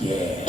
yeah.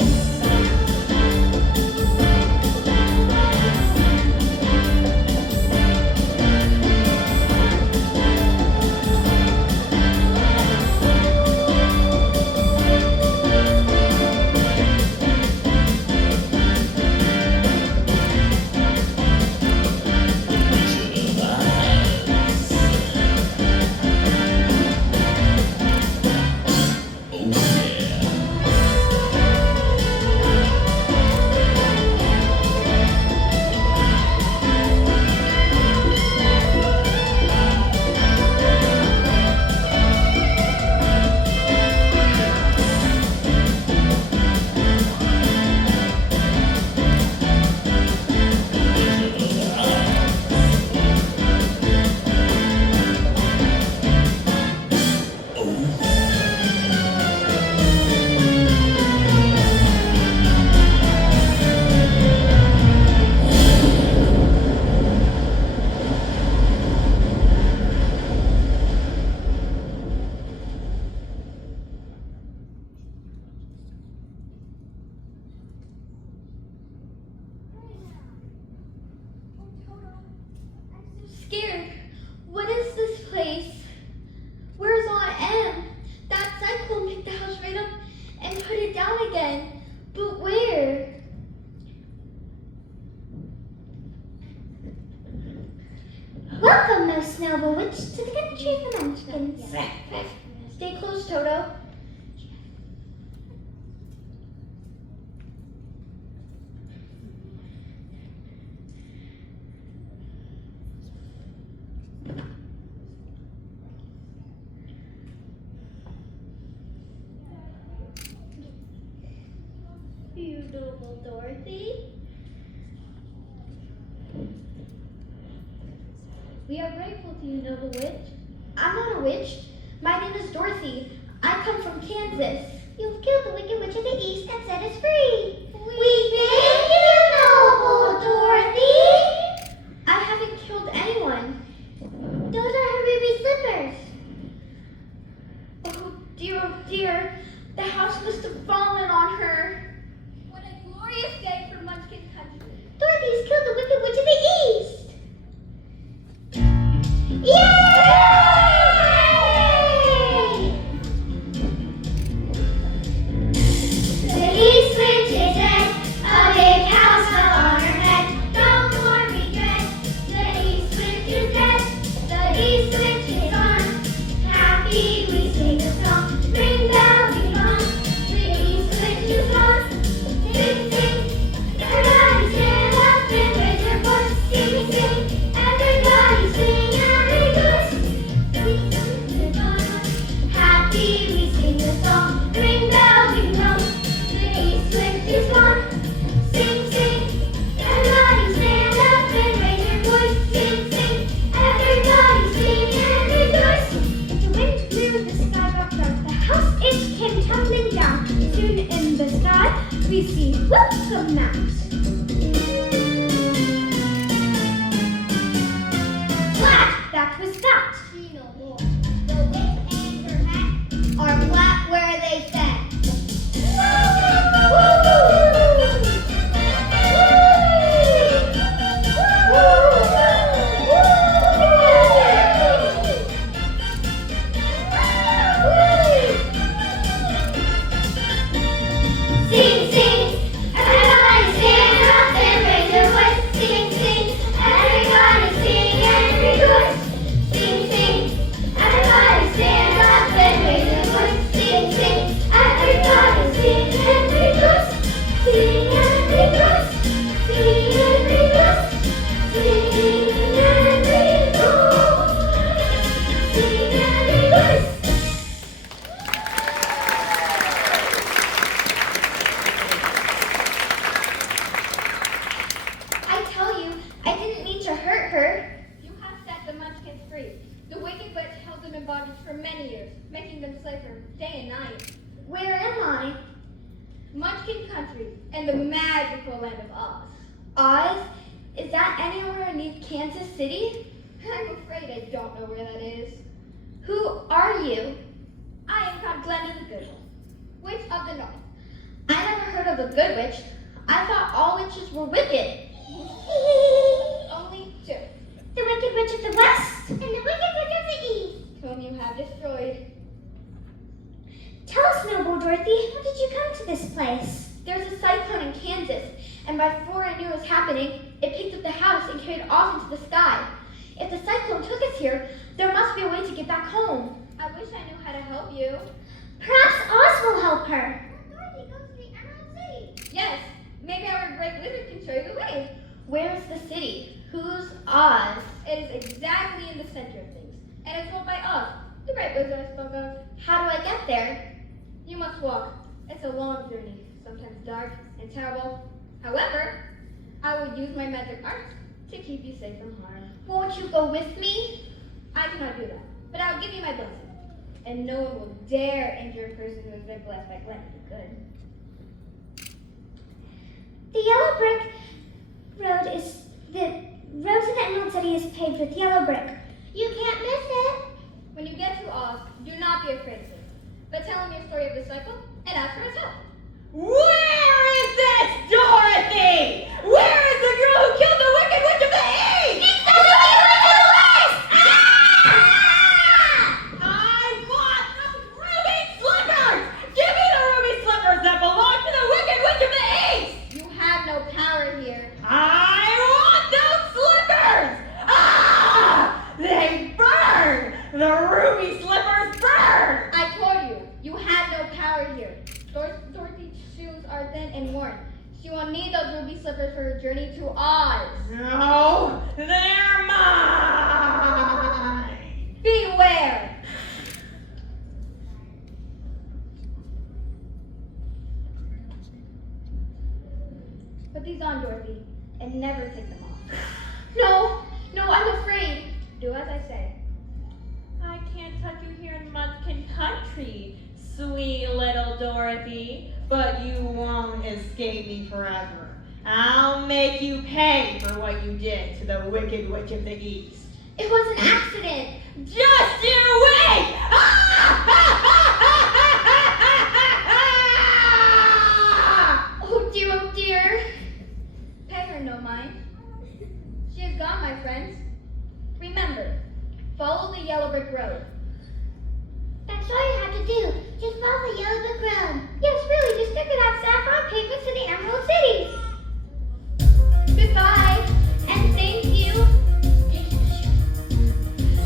Scared. What is this place? Where's Aunt Em? That cyclone picked the house right up and put it down again. But where? Welcome, Miss Snowball Witch, to the country of the munchkins. Stay close, Toto. Beautiful Dorothy. We are grateful to you, noble witch. I'm not a witch. My name is Dorothy. I come from Kansas. You've killed the wicked witch of the east and set us free. We thank you, noble Dorothy. I haven't killed anyone. Those are her ruby slippers. Oh dear. The house must have fallen on her. What a glorious day for Munchkin Country. Dorothy's killed the wicked witch of the east. Yay! The east witch is dead. A big house fell on her head. No more regret. The east witch is dead. The east witch is gone. Happy we sing a song. Ring bells we gone. The east witch is gone. Sing, sing. Everybody stand up and raise your voice. Sing, sing. Everybody sing and rejoice. The east witch is gone. Happy we sing a song. Ring bells we gone. The east witch is gone. Sing, sing. Everybody stand up and raise your voice. Sing, sing. Everybody sing and rejoice. The wind blew, the sky got dark. The house it came tumbling down. Soon in the sky we see welcome mat. Flat, that was that. See no more. The witch and her hat are flat where they sat. Sing, sing, everybody stand up and raise your voice. Sing, sing, everybody sing and rejoice. Sing, sing, everybody stand up and raise your voice. Sing, sing, everybody sing and rejoice. Sing and rejoice. Sing and rejoice. Sing and rejoice. Sing and rejoice. I tell you, I didn't mean to hurt her. You have set the Munchkins free. The wicked witch held them in bondage for many years, making them slave for day and night. Where am I? Munchkin Country and the magical land of Oz. Oz? Is that anywhere near Kansas City? I'm afraid I don't know where that is. Who are you? I am called Glinda the Good One, Witch of the North. I never heard of a good witch. I thought all witches were wicked. Only two, The Wicked Witch of the West and the Wicked Witch of the East. whom you have destroyed. Tell us, noble Dorothy, how did you come to this place? There's a cyclone in Kansas, and before I knew it was happening, it picked up the house and carried it off into the sky. If the cyclone took us here, there must be a way to get back home. I wish I knew how to help you. Perhaps Oz will help her. Dorothy, go to the Emerald City. Yes, maybe our great wizard can show you the way. Where's the city? Who's Oz? It is exactly in the center of things, and it's ruled by Oz, the great wizard I spoke of. How do I get there? You must walk. It's a long journey, sometimes dark and terrible. However, I will use my magic arts to keep you safe from harm. Won't you go with me? I cannot do that, but I will give you my blessing. And no one will dare injure a person who has been blessed by Glenn if you could. The yellow brick road is the road to the Emerald City is paved with yellow brick. You can't miss it. When you get to Oz, do not be afraid of him, but tell him your story of the cycle and ask for his help. Where is this Dorothy? Where is the girl who killed the Wicked Witch of the East? It's the Wicked Witch of the West! I want those ruby slippers! Give me the ruby slippers that belong to the Wicked Witch of the East! You have no power here. I want those slippers! They burn! The ruby slippers burn! I told you, you have no power here. Dorothy's shoes are thin and worn. She will need those ruby slippers for her journey to Oz. No, they're mine! Beware! Put these on, Dorothy, and never take them off. No, I'm afraid. Do as I say. I can't touch you here in Munchkin Country, sweet little Dorothy, but you won't escape me forever. I'll make you pay for what you did to the Wicked Witch of the East. It was an accident. Just you wait! Oh dear. Pay her no mind. She is gone, my friends. Remember, follow the yellow brick road. That's all you have to do. Just follow the yellow brick road. Yes, really, just stick to that saffron pavement to the Emerald City. Goodbye, and thank you.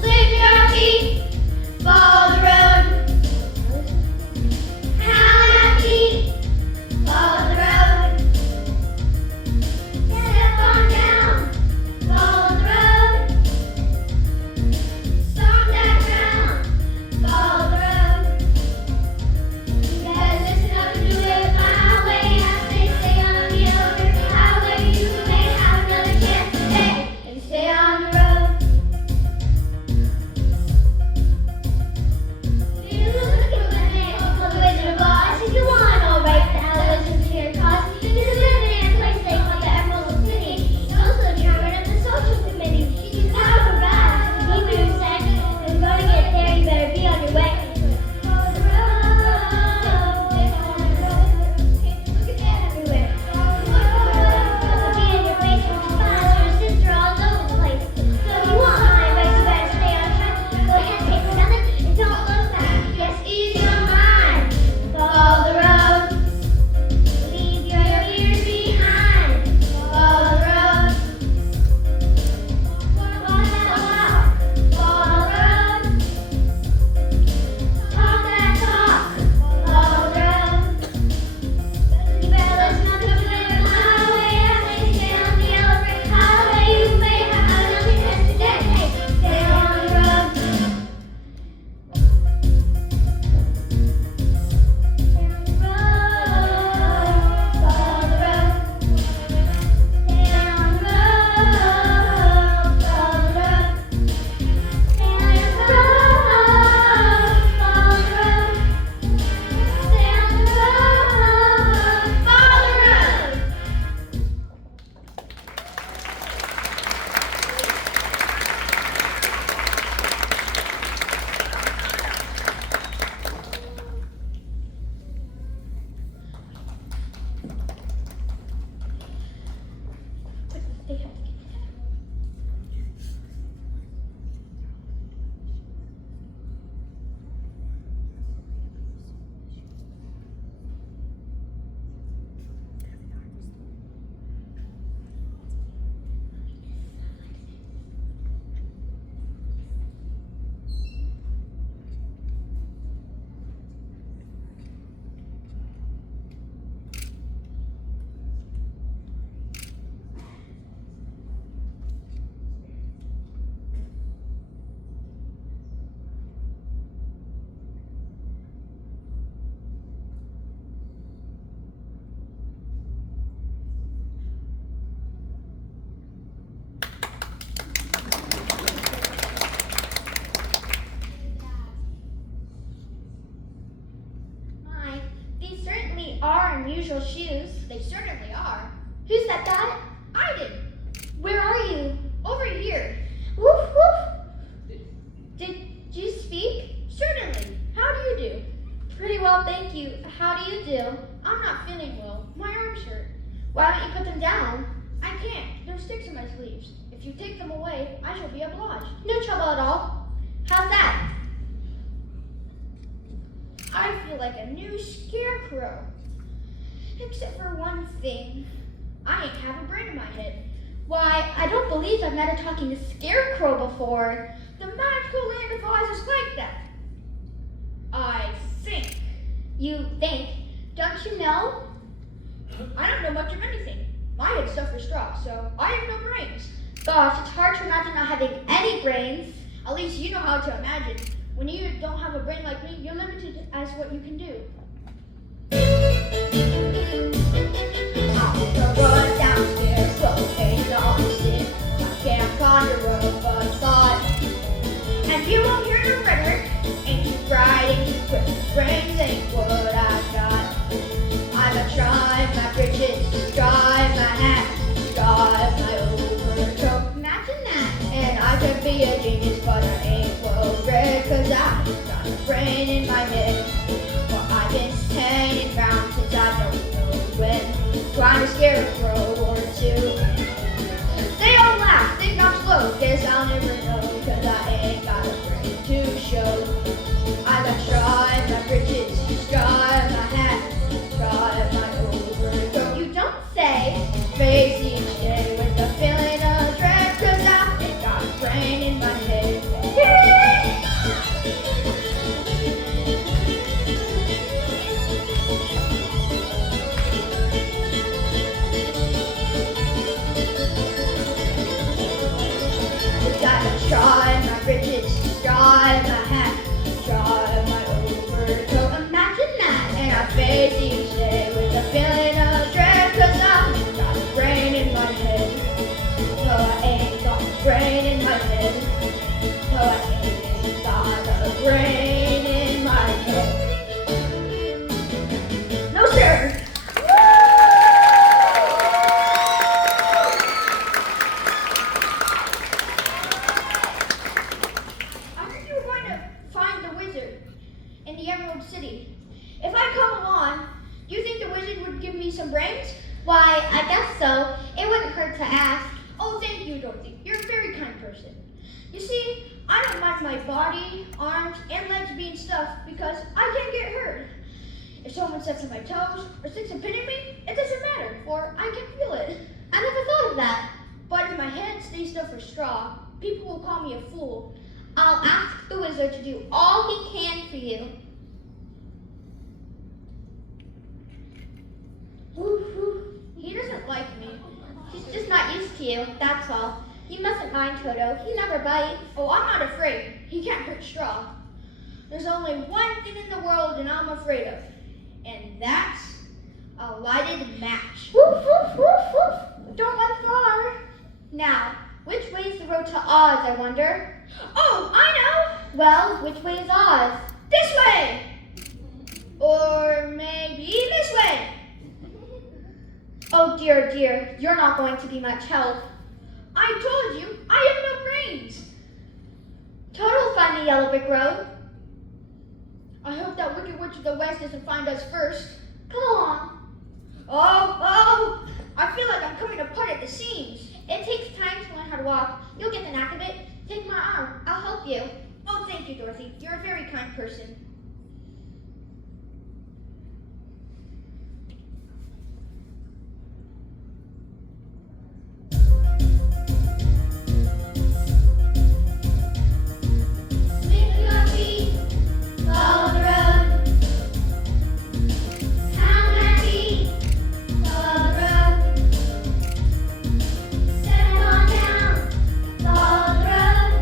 Live your feet. Follow the road. Count your feet. Follow the road. Step on down. Follow the road. Stomp that ground. Follow the road. You gotta listen up and do it loud. shoes. They certainly are. Who said that? I did. Where are you? Over here. Woof woof. Did you speak? Certainly. How do you do? Pretty well, thank you. How do you do? I'm not feeling well. My arms hurt. Why don't you put them down? I can't. There's sticks in my sleeves. If you take them away, I shall be obliged. No trouble at all. How's that? I feel like a new scarecrow. Except for one thing. I ain't have a brain in my head. Why, I don't believe I've met a talking scarecrow before. The magical land of Oz is like that. I think. You think? Don't you know? I don't know much of anything. My head's stuffed with straw, so I have no brains. Gosh, it's hard to imagine not having any brains. At least you know how to imagine. When you don't have a brain like me, you're limited as what you can do. I'll run downstairs, close face opposite. I can't conjure up a thought. And you won't hear the rhetoric. Ain't too bright, ain't too quick. Brains ain't what I've got. I've tried my bridges, tried my hat, tried my overcoat. Imagine that. And I could be a genius, but I ain't well read, 'cause I've got a brain in my head. Well, I've been hanging around since I don't know when, trying to scare a crow or two. They all laugh, think I'm slow, guess I'll never know, 'cause I ain't got a brain to show. I got tried my bridges, tried my hat, tried my overcoat. You don't say. Face each day with the feeling of dread, 'cause I ain't got a brain in my head. Gotta try my bridges, try my hat, try my overcoat. Imagine that. And I face each day with a feeling of dread, 'cause I ain't got a brain in my head. No, I ain't got a brain in my head. No, I ain't got a brain in my head. No, sir. I heard you were going to find the wizard in the Emerald City. If I come along, do you think the wizard would give me some brains? Why, I guess so. It wouldn't hurt to ask. Oh, thank you, Dorothy. You're a very kind person. You see, I don't mind my body, arms, and legs being stuffed because I can't get hurt. If someone steps on my toes or sticks a pin in me, it doesn't matter, for I can feel it. I never thought of that. But if my head stays stuffed with straw, people will call me a fool. I'll ask the wizard to do all he can for you. He doesn't like me. He's just not used to you, that's all. You mustn't mind Toto. He never bites. Oh, I'm not afraid. He can't hurt straw. There's only one thing in the world that I'm afraid of, and that's a lighted match. Woof, woof, woof, woof. Don't run far. Now, which way's the road to Oz, I wonder? Oh, I know! Well, which way is Oz? This way! Or maybe this way! Oh dear, dear, you're not going to be much help. I told you, I have no brains! Toto'll find the yellow brick road. I hope that Wicked Witch of the West doesn't find us first. Come along. Oh! I feel like I'm coming apart at the seams. It takes time to learn how to walk. You'll get the knack of it. Take my arm. I'll help you. Oh, thank you, Dorothy. You're a very kind person. Lift your feet, follow the road. Sound my feet, follow the road. Settle on down, follow the road.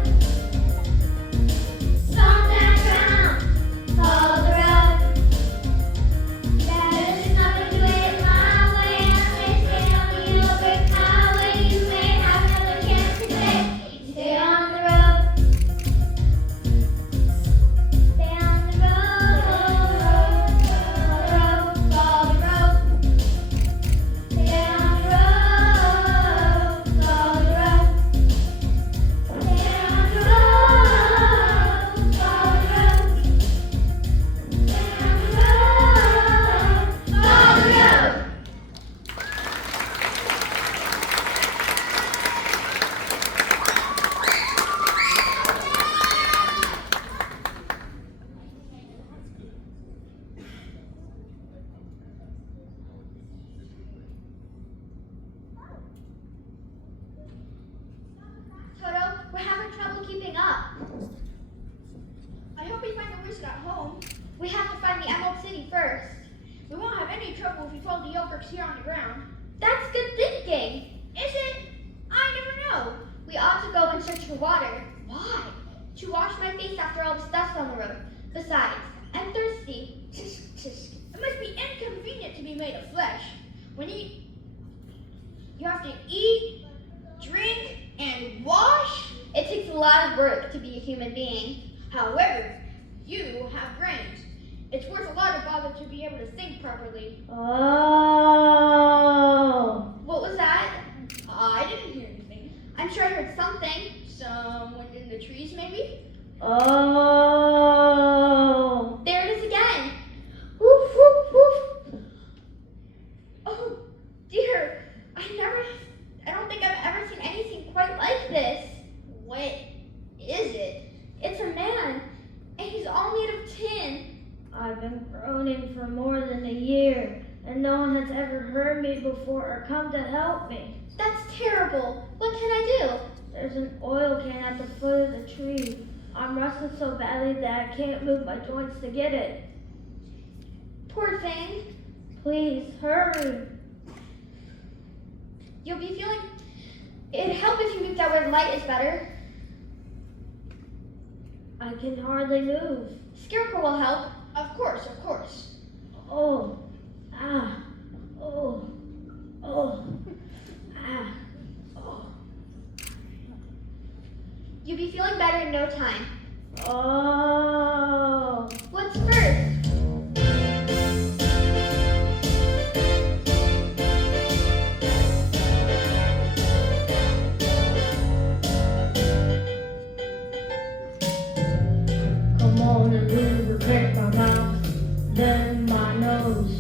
Stomp that ground, We have to find the Emerald City first. We won't have any trouble if we follow the yolks here on the ground. That's good thinking. Is it? I never know. We ought to go and search for water. Why? To wash my face after all this dust on the road. Besides, I'm thirsty. It must be inconvenient to be made of flesh. When you have to eat, drink, and wash. It takes a lot of work to be a human being. However, you have brains. It's worth a lot of bother to be able to think properly. Oh. What was that? I didn't hear anything. I'm sure I heard something. Someone in the trees, maybe? Oh. There it is again. Woof, woof, woof. Oh, dear. I don't think I've ever seen anything quite like this. What is it? It's a man, and he's all made of tin. I've been groaning for more than a year, and no one has ever heard me before or come to help me. That's terrible. What can I do? There's an oil can at the foot of the tree. I'm rusted so badly that I can't move my joints to get it. Poor thing. Please, hurry. You'll be feeling... It'd help if you moved out where the light is better. I can hardly move. Scarecrow will help. Of course, of course. Oh. Ah. Oh. Oh. Ah. Oh. You'll be feeling better in no time. Oh. What's first? Come on and lubricate my mouth, then my nose.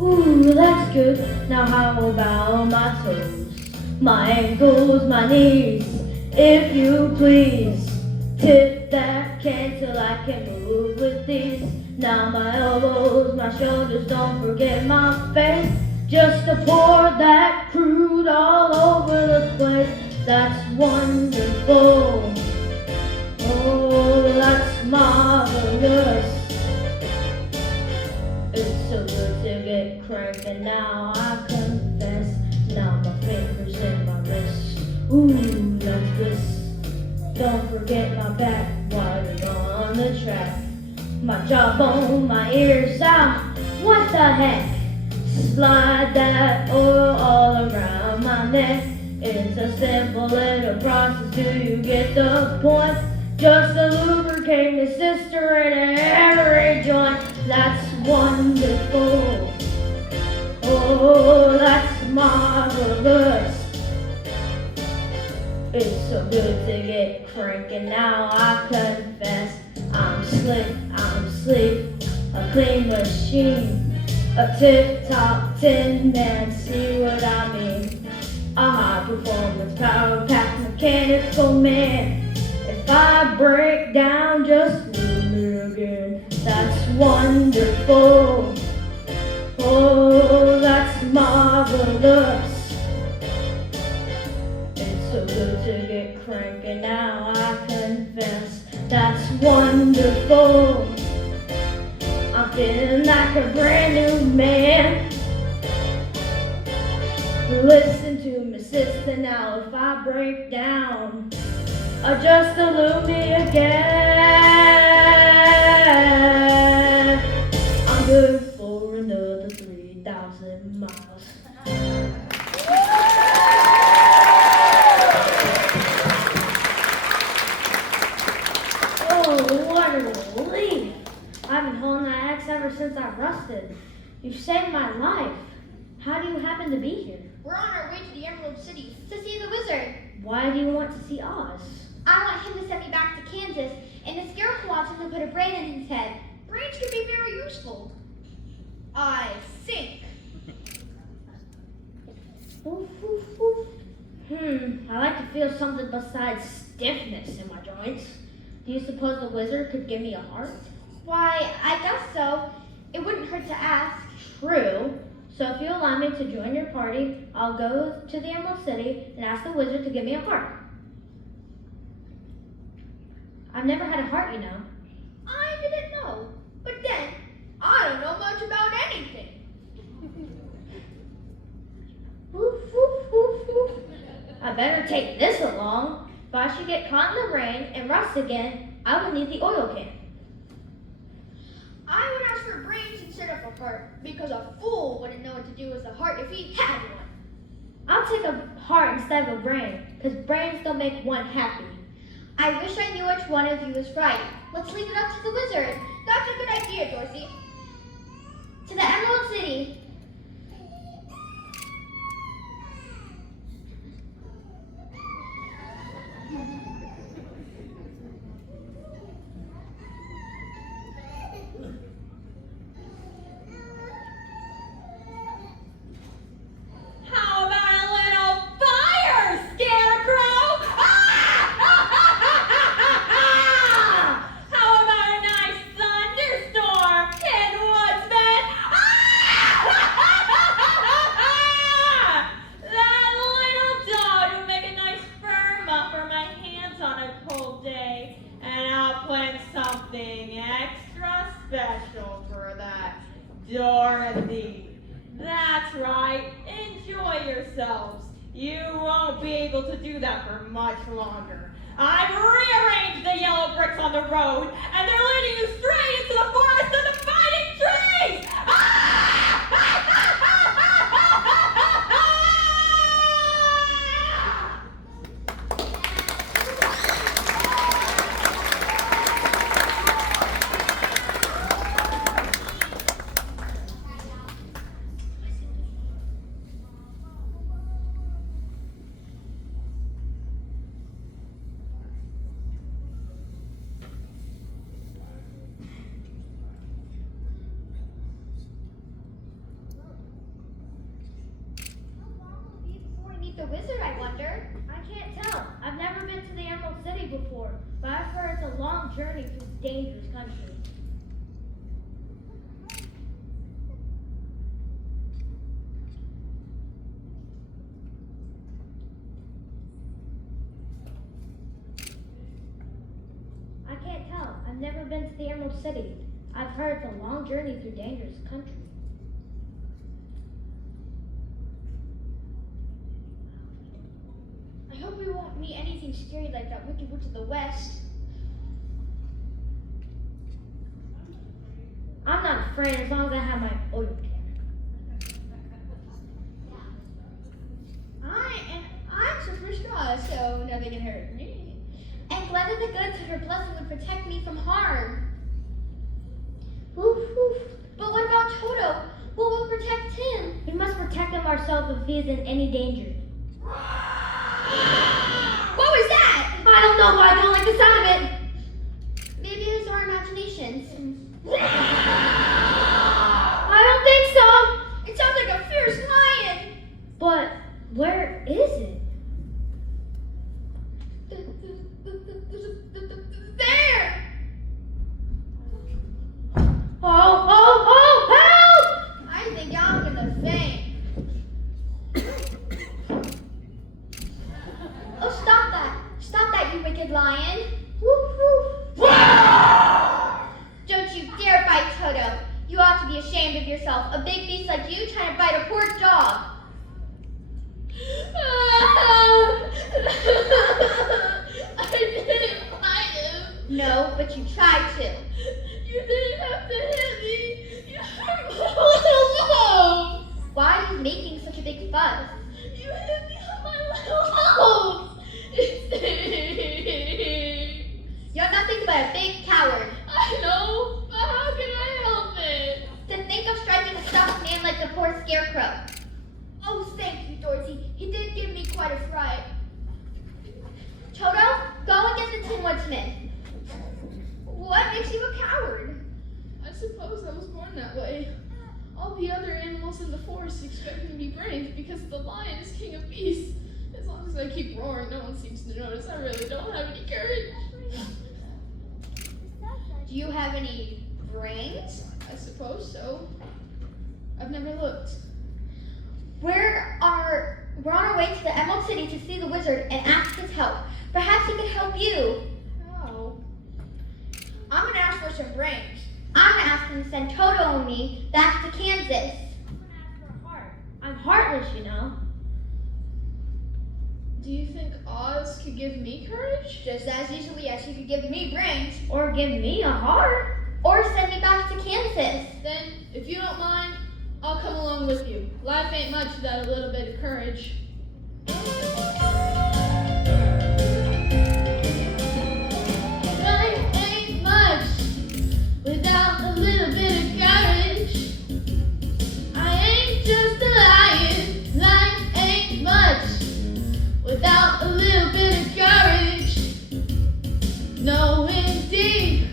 Ooh, that's good. Now how about my toes? My ankles, my knees, if you please. Tip that can till I can move with these. Now my elbows, my shoulders, don't forget my face. Just to pour that crude all over the place. That's wonderful. Oh, that's marvelous. It's so good to get cranking now, I confess. Now my fingers in my wrist. Ooh, that's bliss. Don't forget my back while you're on the track. My jawbone, my ears out. What the heck? Slide that oil all around my neck. It's a simple little process. Do you get the point? Just to lubricate my sister in every joint. That's wonderful. Oh, that's marvelous. It's so good to get cranking now, I confess. I'm slick, I'm sleek, a clean machine. A tip-top tin man, see what I mean? A high-performance, power-packed mechanical man. If I break down, just leave me again. That's wonderful. Oh, that's marvelous. It's so good to get cranking now, I confess. That's wonderful. I'm feeling like a brand new man. Listen to me, sister, now if I break down, just elude me again. I'm good for another 3,000 miles. Oh, what a relief. I've been holding that axe ever since I rusted. You've saved my life. How do you happen to be here? We're on our way to the Emerald City. To see the wizard. Why do you want to see Oz? I want him to send me back to Kansas, and the Scarecrow wants him to put a brain in his head. Brains can be very useful. I think. Oof, oof, oof. I like to feel something besides stiffness in my joints. Do you suppose the wizard could give me a heart? Why, I guess so. It wouldn't hurt to ask. True. So if you allow me to join your party, I'll go to the Emerald City and ask the wizard to give me a heart. I've never had a heart, you know. I didn't know. But then, I don't know much about anything. Woof, woof, woof, woof. I better take this along. If I should get caught in the rain and rust again, I would need the oil can. I would ask for brains instead of a heart, because a fool wouldn't know what to do with a heart if he had one. I'll take a heart instead of a brain, because brains don't make one happy. I wish I knew which one of you was right. Let's leave it up to the wizard. That's a good idea, Dorothy. To the Emerald City. How about a little fire, Scarecrow? How about a nice thunderstorm in Woodsman? That little dog will make a nice fur muff for my hands on a cold day, and I'll plan something extra special for that, Dorothy. That's right. Enjoy yourselves. You won't be able to do that for much longer. I've rearranged the yellow bricks on the road, and they're leading you straight into the forest of the fighting trees! Before I meet the wizard, I wonder. I can't tell. I've never been to the Emerald City before, but I've heard it's a long journey through dangerous country. I can't tell. I've never been to the Emerald City. I've heard it's a long journey through dangerous country. I hope we won't meet anything scary like that Wicked Witch of the West. I'm not afraid as long as I have my oil can. I'm super strong, so nothing can hurt me. And Glinda the Good said her blessing would protect me from harm. Woof, woof. But what about Toto? What will protect him? We must protect him ourselves if he is in any danger. What was that? I don't know, but I don't like the sound of it. Maybe it was our imaginations. I don't think so. It sounds like a fierce lion. But where is it? There! Oh, help! I think I'm gonna faint. Oh, stop that. Stop that, you wicked lion. Woof, woof. Don't you dare bite Toto. You ought to be ashamed of yourself. A big beast like you trying to bite a poor dog. I didn't bite him. No, but you tried to. You didn't have to hit me. You hurt my little nose. Why are you making such a big fuss? You hit me on my little nose. You're nothing but a big coward. I know, but how can I help it? To think of striking a stuffed man like the poor Scarecrow. Oh, thank you, Dorothy. He did give me quite a fright. Toto, go and get the Tin Woodsman. What makes you a coward? I suppose I was born that way. All the other animals in the forest expect me to be brave because the lion is king of beasts. As long as I keep roaring, no one seems to notice. I really don't have any courage. Do you have any brains? I suppose so. I've never looked. We're on our way to the Emerald City to see the wizard and ask his help. Perhaps he could help you. How? I'm gonna ask for some brains. I'm gonna ask them to send Toto and me back to Kansas. I'm heartless, you know. Do you think Oz could give me courage? Just as easily as he could give me brains. Or give me a heart. Or send me back to Kansas. Then, if you don't mind, I'll come along with you. Life ain't much without a little bit of courage. Life ain't much without a little bit of courage. I ain't just a lion. Life ain't much without a little bit of courage. No, indeed,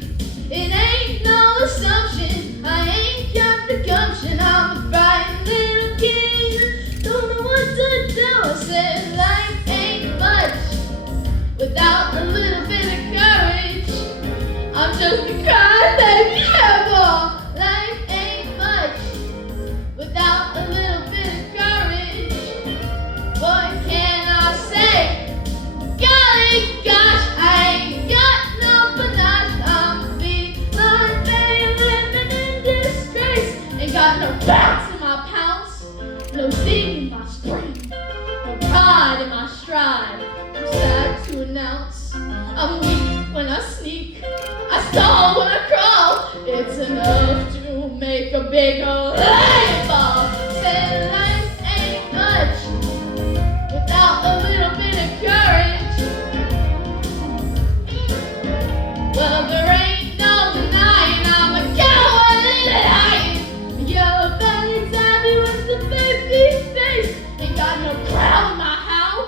it ain't no assumption. I ain't got the gumption. I'm a bright little kid. Don't know what to do. I said life ain't much without a little bit of courage. I'm just a crybaby hairball. Life ain't much without a little bit of courage. What can I say? Golly gosh, I ain't got no panache. I'm a feline baby living in disgrace. Ain't got no bounce in my pounce, no zing in my spring, no pride in my stride. I'm sad to announce I'm weak when I sneak, I stall when I crawl. It's enough to make a big old ball. Say life ain't much without a little bit of courage. Well, there ain't no denying I'm a cowardly lion. Yellow belly tabby with the baby face. Ain't got no crown in my howl,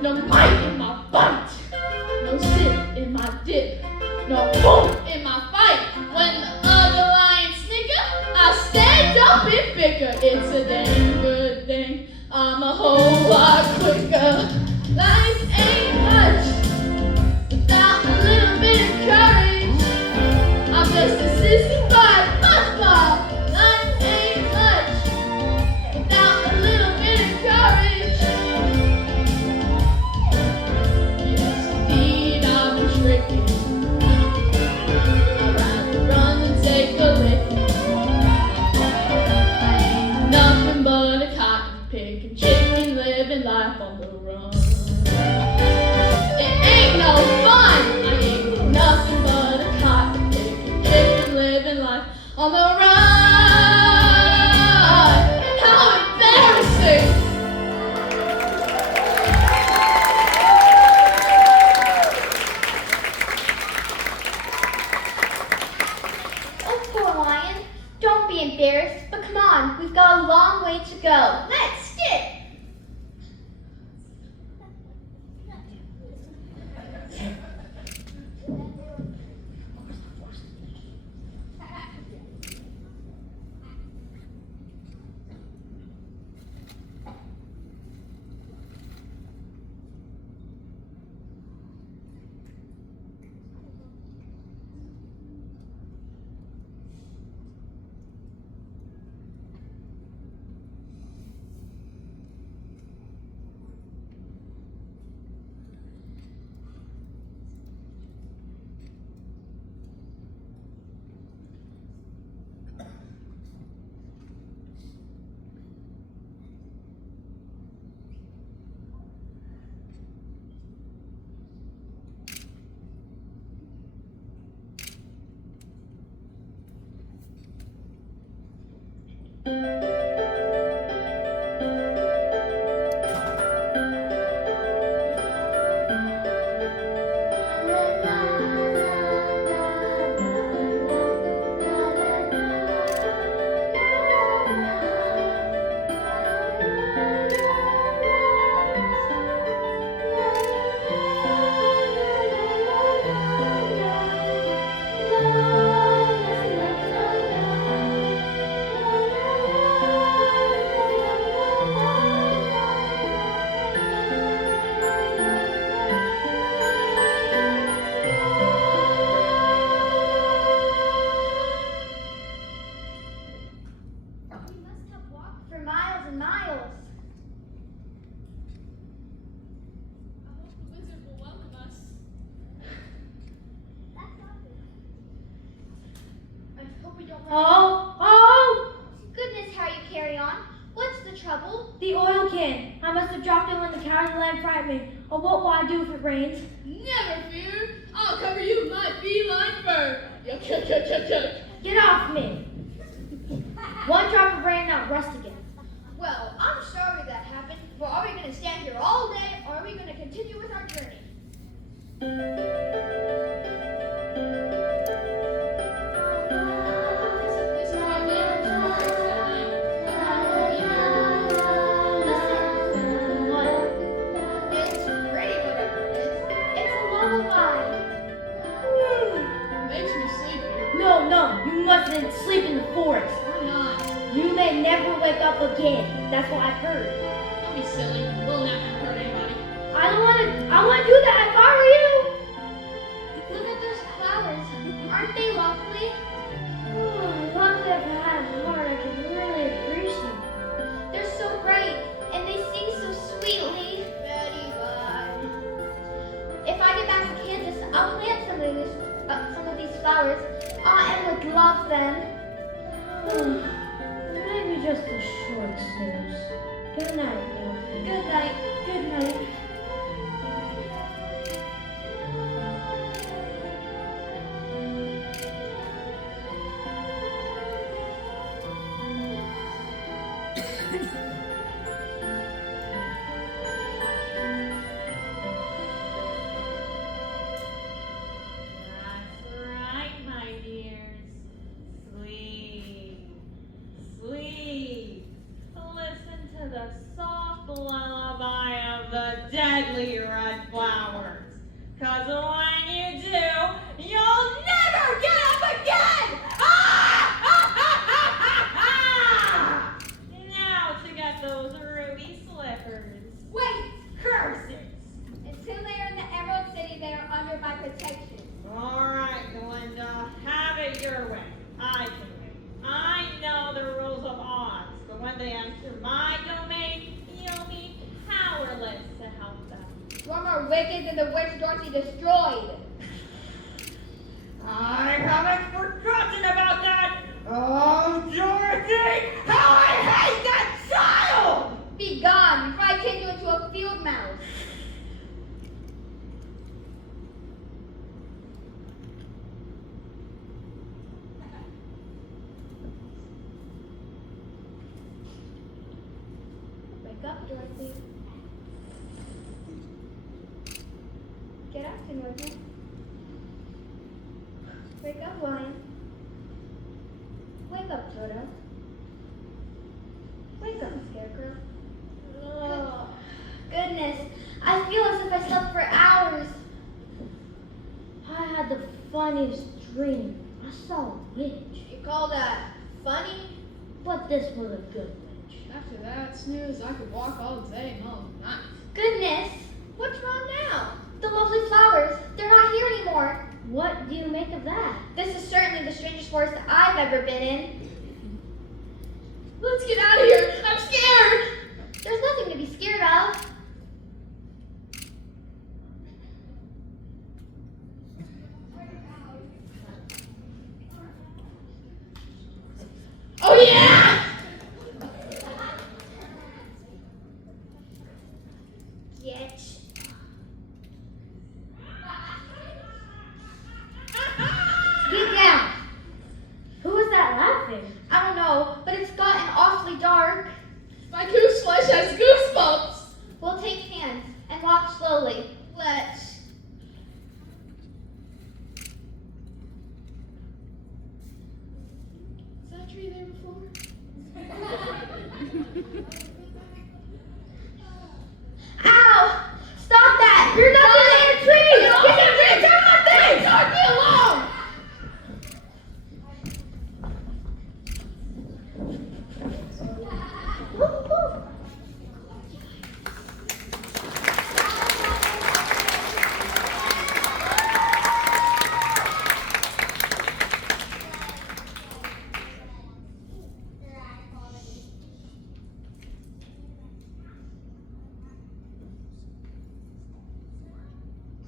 no might in my bite, no sit in my dip, no boom in my fight. When the other lions snicker, I stand up and bicker. It's a dang good thing I'm a whole lot quicker. Life ain't much without a little bit of courage. I'm just a sissy bot, ball. Life ain't much without a little bit of courage. Yes, indeed, I'm a tricky. I'd rather run than take a licking. I ain't nothing but a cotton picking chicken living life on the run. It ain't no fun. I ain't nothing but a cotton picking chicken living life on the run. How embarrassing! Oh, poor lion. Don't be embarrassed, but come on, we've got a long way to go. Let's skip. oil can. I must have dropped it when the cows and lamb fried me. Oh, what will I do if it rains? Never fear. I'll cover you with my feline fur. Yuck, yuck, yuck, yuck, yuck. Get off me. One drop of rain, not rust again. Well, I'm sorry that happened, but are we going to stand here all day, or are we going to continue with our journey? It's pretty, whatever it is. It's a lullaby. Makes me sleepy. No, you mustn't sleep in the forest. Why not? You may never wake up again. That's what I've heard. Don't be silly. We'll never hurt anybody. I want to do that if I were you. Look at those flowers. Aren't they lovely? Oh, luckily if I had a heart, I could really appreciate. They're so bright and they sing so sweetly. Betty, bye. If I get back to Kansas, I'll plant some of these flowers. Aunt Em would love them. Maybe just a short snooze. Good night, Dorothy. Good night. Good night. That's right, my dears. Sleep. Sleep. Listen to the soft lullaby of the deadly red flowers. 'Cause when you do, you'll never get up again! Now to get those ruby slippers. Wait! Curses! Until they are in the Emerald City, they are under my protection. All right, Glinda, have it your way. I can wait. I know the rules of Oz, but when they enter my domain, you'll be powerless to help them. You are more wicked than the witch Dorothy destroyed. I haven't forgotten about that. Oh, Dorothy, how I hate that child! Be gone before I turn you into a field mouse. Wake up, Dorothy. Get up, Timothy. Wake up, Lion. Wake up, Toto. Wake up, Scarecrow. Oh, goodness. I feel as if I slept for hours. I had the funniest dream. I saw a witch, You call that funny? but this was a good witch. After that snooze, I could walk all day and all night. Goodness. What's wrong now? The lovely flowers. They're not here anymore. What do you make of that? This is certainly the strangest forest I've ever been in. Let's get out of here. I'm scared. There's nothing to be scared of. Oh yeah! Get. Get down! Who was that laughing? I don't know, but it's gotten awfully dark. My goose flesh has goosebumps. We'll take hands and walk slowly. Let's. Is that tree there before? Ow! Stop that! You're not in a tree! Get down my face! Leave me alone!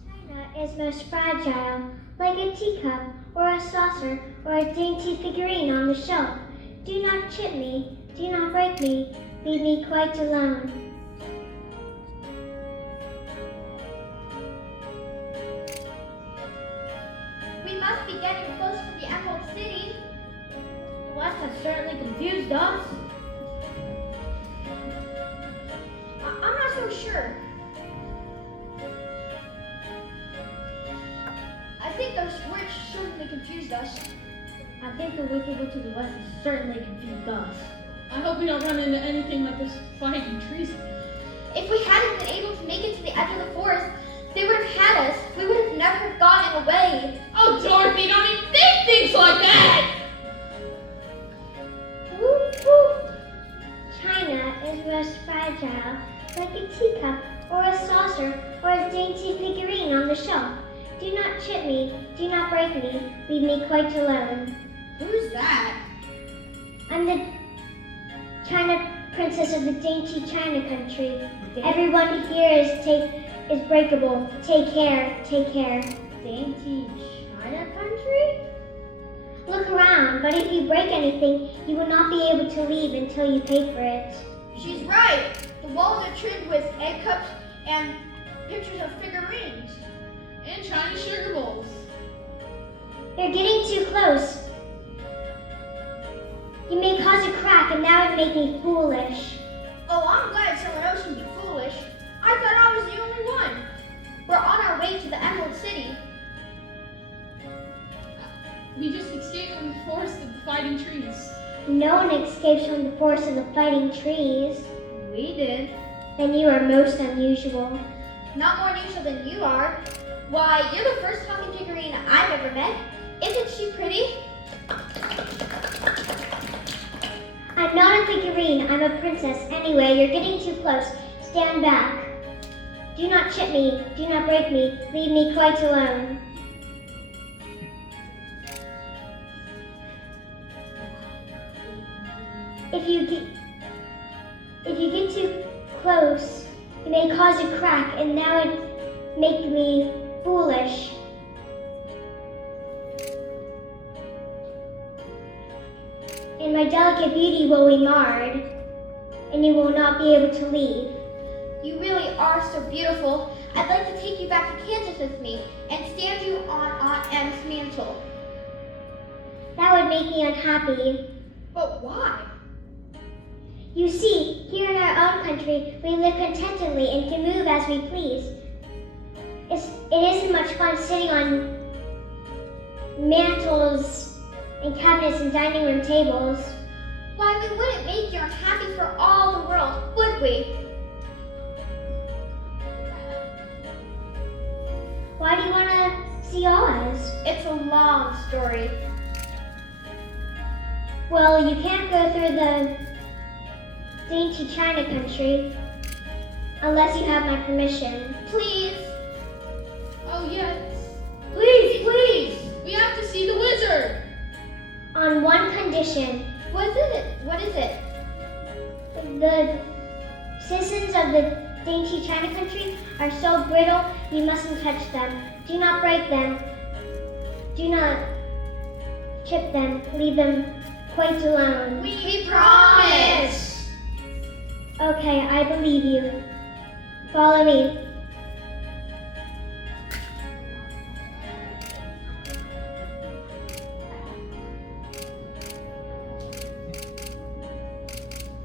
China is most fragile, like a teacup or a saucer or a dainty figurine on the shelf. Do not chip me, do not break me, Leave me quite alone. We must be getting close to the Emerald City. The West has certainly confused us. I'm not so sure. I think the switch certainly confused us. I think the Wicked Witch of the West has certainly confused us. I hope we don't run into anything like this fighting trees. If we hadn't been able to make it to the edge of the forest, they would have had us. We would have never have gotten away. Oh, Dorothy, don't even think things like that! Whoop, whoop. China is most fragile, like a teacup or a saucer or a dainty figurine on the shelf. Do not chip me, do not break me, leave me quite alone. Who's that? I'm the China princess of the dainty China country. Everyone here is breakable. Take care, take care. Dainty China country? Look around, but if you break anything, you will not be able to leave until you pay for it. She's right. The walls are trimmed with egg cups and pictures of figurines. And Chinese sugar bowls. You're getting too close. You may cause a crack, and that would make me foolish. Oh, I'm glad someone else can be foolish. I thought I was the only one. We're on our way to the Emerald City. We just escaped from the forest of the fighting trees. No one escapes from the forest of the fighting trees. We did. Then you are most unusual. Not more unusual than you are. Why, you're the first talking figurine I've ever met. Isn't she pretty? I'm not a figurine, I'm a princess. Anyway, you're getting too close. Stand back. Do not chip me, do not break me, leave me quite alone. If you get too close, it may cause a crack, and that would make me foolish. And my delicate beauty will be marred, and you will not be able to leave. You really are so beautiful. I'd like to take you back to Kansas with me and stand you on Aunt M's mantle. That would make me unhappy. But why? You see, here in our own country, we live contentedly and can move as we please. It isn't much fun sitting on mantles and cabinets and dining room tables. Why, we wouldn't make you unhappy for all the world, would we? Why do you want to see Oz? It's a long story. Well, you can't go through the dainty China country unless you have my permission. Please. Oh, yes. Please, please! We have to see the wizard. On one condition. What is it? What is it? The citizens of the dainty China country are so brittle, you mustn't touch them. Do not break them. Do not chip them. Leave them quite alone. We promise. Okay, I believe you. Follow me.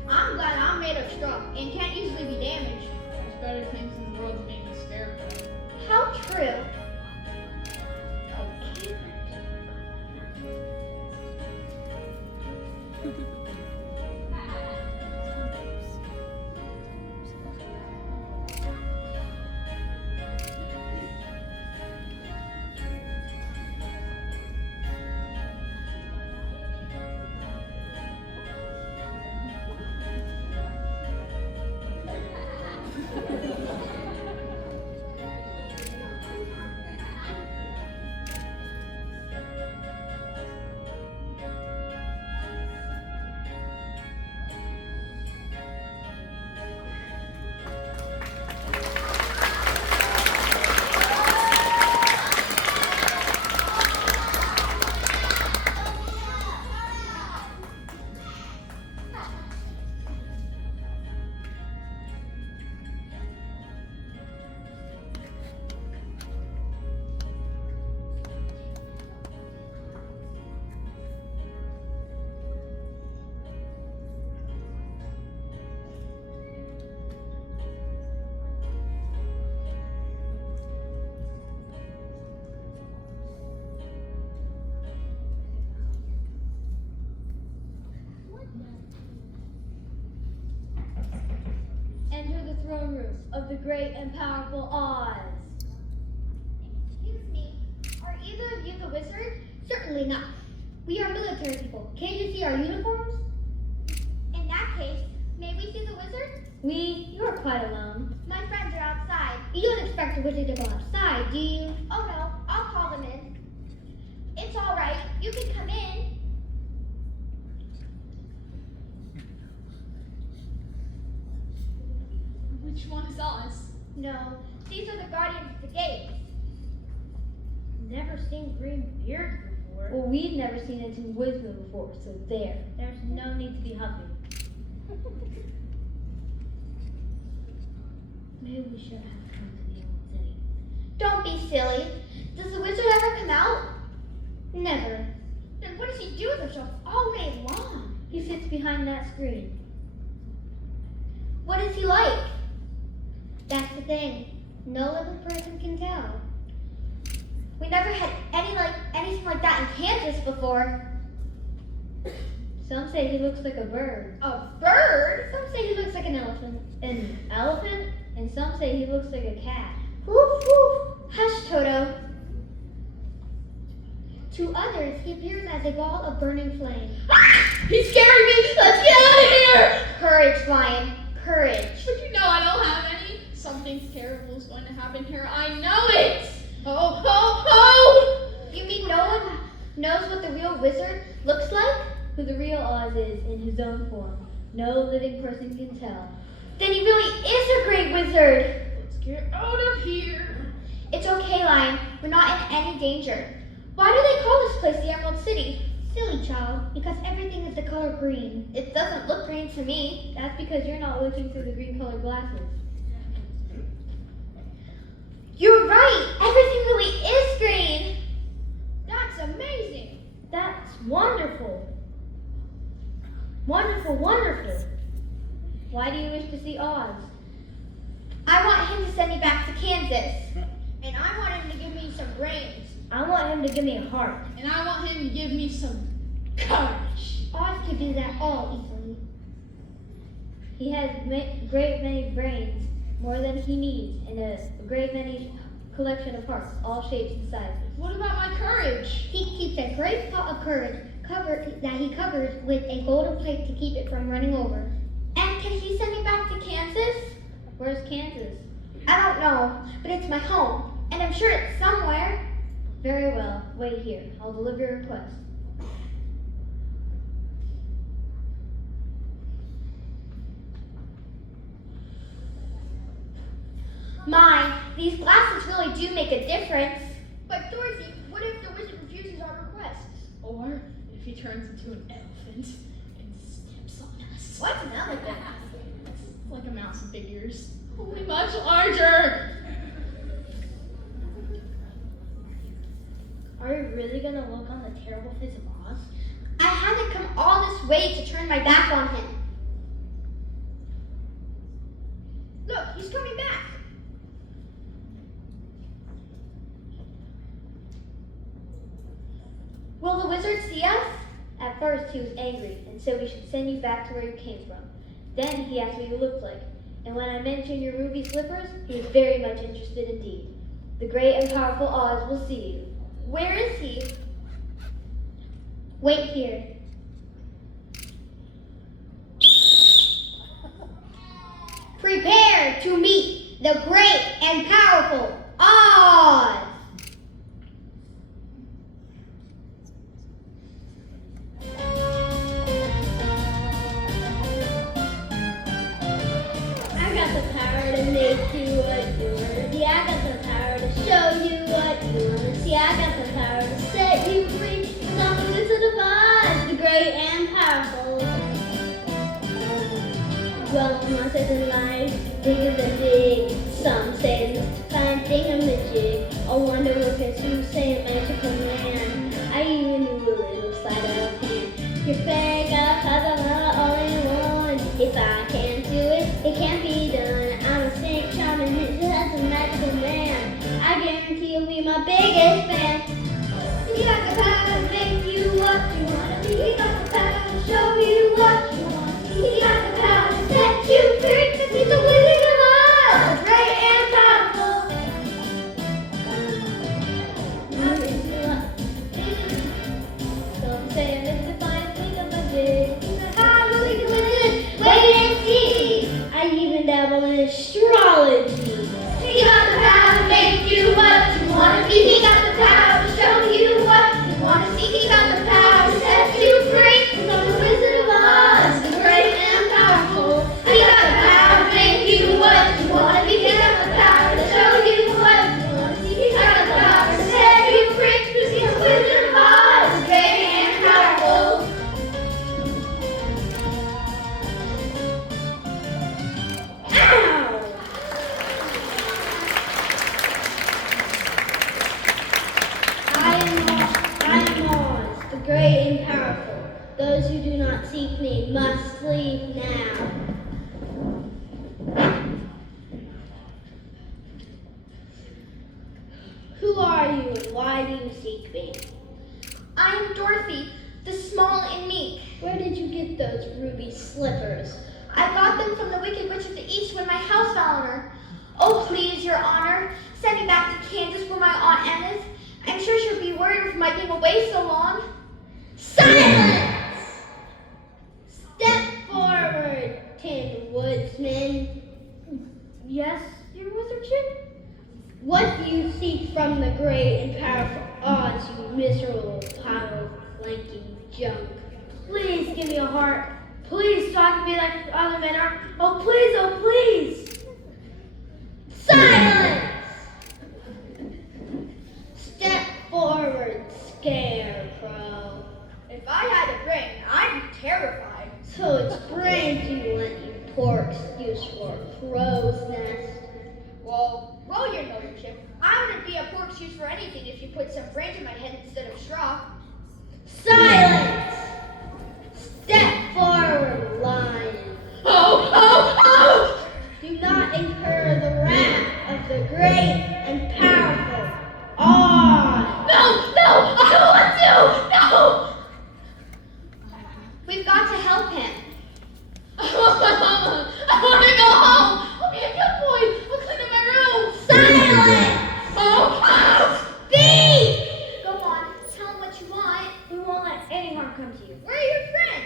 I'm glad I'm made of straw and can't easily be damaged. There's better things in the world than being a scarecrow. How true. throne room of the great and powerful Oz. Excuse me, are either of you the wizard? Certainly not. We are military people. Can't you see our uniforms? In that case, may we see the wizard? You are quite alone. My friends are outside. You don't expect a wizard to go outside, do you? Oh no, I'll call them in. It's all right. You can come in. Which one is Oz? No, these are the guardians of the gates. Never seen green beards before. Well, we've never seen it in Wisdom before, so there. There's no need to be huffy. Maybe we should have come to the old city. Don't be silly. Does the wizard ever come out? Never. Then what does he do with himself all day long? He sits behind that screen. What is he like? That's the thing. No living person can tell. We never had anything like that in Kansas before. Some say he looks like a bird. A bird? Some say he looks like an elephant. An elephant? And some say he looks like a cat. Woof woof. Hush, Toto. To others, he appears as a ball of burning flame. He's scaring me! Let's get out of here! Courage, Lion. Courage. But you know I don't have any. Something terrible is going to happen here. I know it! Oh, oh, oh! You mean no one knows what the real wizard looks like? Who the real Oz is in his own form. No living person can tell. Then he really is a great wizard. Let's get out of here. It's okay, Lion. We're not in any danger. Why do they call this place the Emerald City? Silly child, because everything is the color green. It doesn't look green to me. That's because you're not looking through the green colored glasses. You're right. Everything really is green. That's amazing. That's wonderful. Wonderful, wonderful. Why do you wish to see Oz? I want him to send me back to Kansas. And I want him to give me some brains. I want him to give me a heart. And I want him to give me some courage. Oz could do that all easily. He has great many brains, more than he needs, and a great many collection of hearts, all shapes and sizes. What about my courage? He keeps a great pot of courage that he covers with a golden plate to keep it from running over. And can he send me back to Kansas? Where's Kansas? I don't know, but it's my home, and I'm sure it's somewhere. Very well. Wait here. I'll deliver your request. My, these glasses really do make a difference. But Dorothy, what if the wizard refuses our requests? Or if he turns into an elephant and steps on us? What's an elephant? It's like a mouse in figures, only much larger. Are you really gonna look on the terrible face of Oz? I had to come all this way to turn my back on him. Look, he's coming back. Will the wizard see us? At first, he was angry and said we should send you back to where you came from. Then he asked what you looked like, and when I mentioned your ruby slippers, he was very much interested indeed. The great and powerful Oz will see you. Where is he? Wait here. Prepare to meet the great and powerful Oz! I got the power to make you what you wanna see. I got the power to show you what you wanna see. I got the power to set you free. Cause I'm the Wizard of Oz, the great and powerful. Well, monsters in life, bigger than big. Some say it's a fine thingamajig. I wonder what can you say magical man. I even knew a little sleight of hand. Your finger, cause I'm not all in one. If I can't do it, it can't be done. I'm a snake charming ninja, that's a magical man. I guarantee you'll be my biggest fan. You got the power to make you what you wanna be. You got the power to show you what you wanna see. You got the power to set you free. 'Cause he's the Wizard of Oz. technology. He got the power to make you what you wanna be. He got the power to show you what you wanna see. He got the power to set you free from the Wizard of Oz, the great and powerful. He got the power to make you what you wanna be. He got the power to show you what you wanna see. He got the power to set you free because he's the Wizard of Oz, the great and powerful. I am Oz, the great and powerful. Those who do not seek me must leave now. Who are you and why do you seek me? I am Dorothy, the small and meek. Where did you get those ruby slippers? I got them from the Wicked Witch of the East when my house fell on her. Oh, please, Your Honor, send me back to Kansas where my Aunt Em is. I'm sure she'll be worried with my being away so long. Silence! Step forward, Tin Woodsman. Yes, your wizardship? What do you seek from the great and powerful Oz, you miserable pile of flanking junk? Please give me a heart. Please, so I can be like the other men are. Oh, please, oh, please. Silence! Step forward, Scarecrow. If I had a brain, I'd be terrified. So it's brains you want, you poor excuse for a crow's nest. Well, your lordship, I wouldn't be a poor excuse for anything if you put some brains in my head instead of straw. Silence! Step forward, lion. Oh! Do not incur the wrath of the great and powerful Oz. No! I don't want to! No! We've got to help him. I want to go home. I'll be a good boy. I'll clean up my room. Silence! Speak! Go on. Tell him what you want. We won't let any harm come to you. Where are your friends?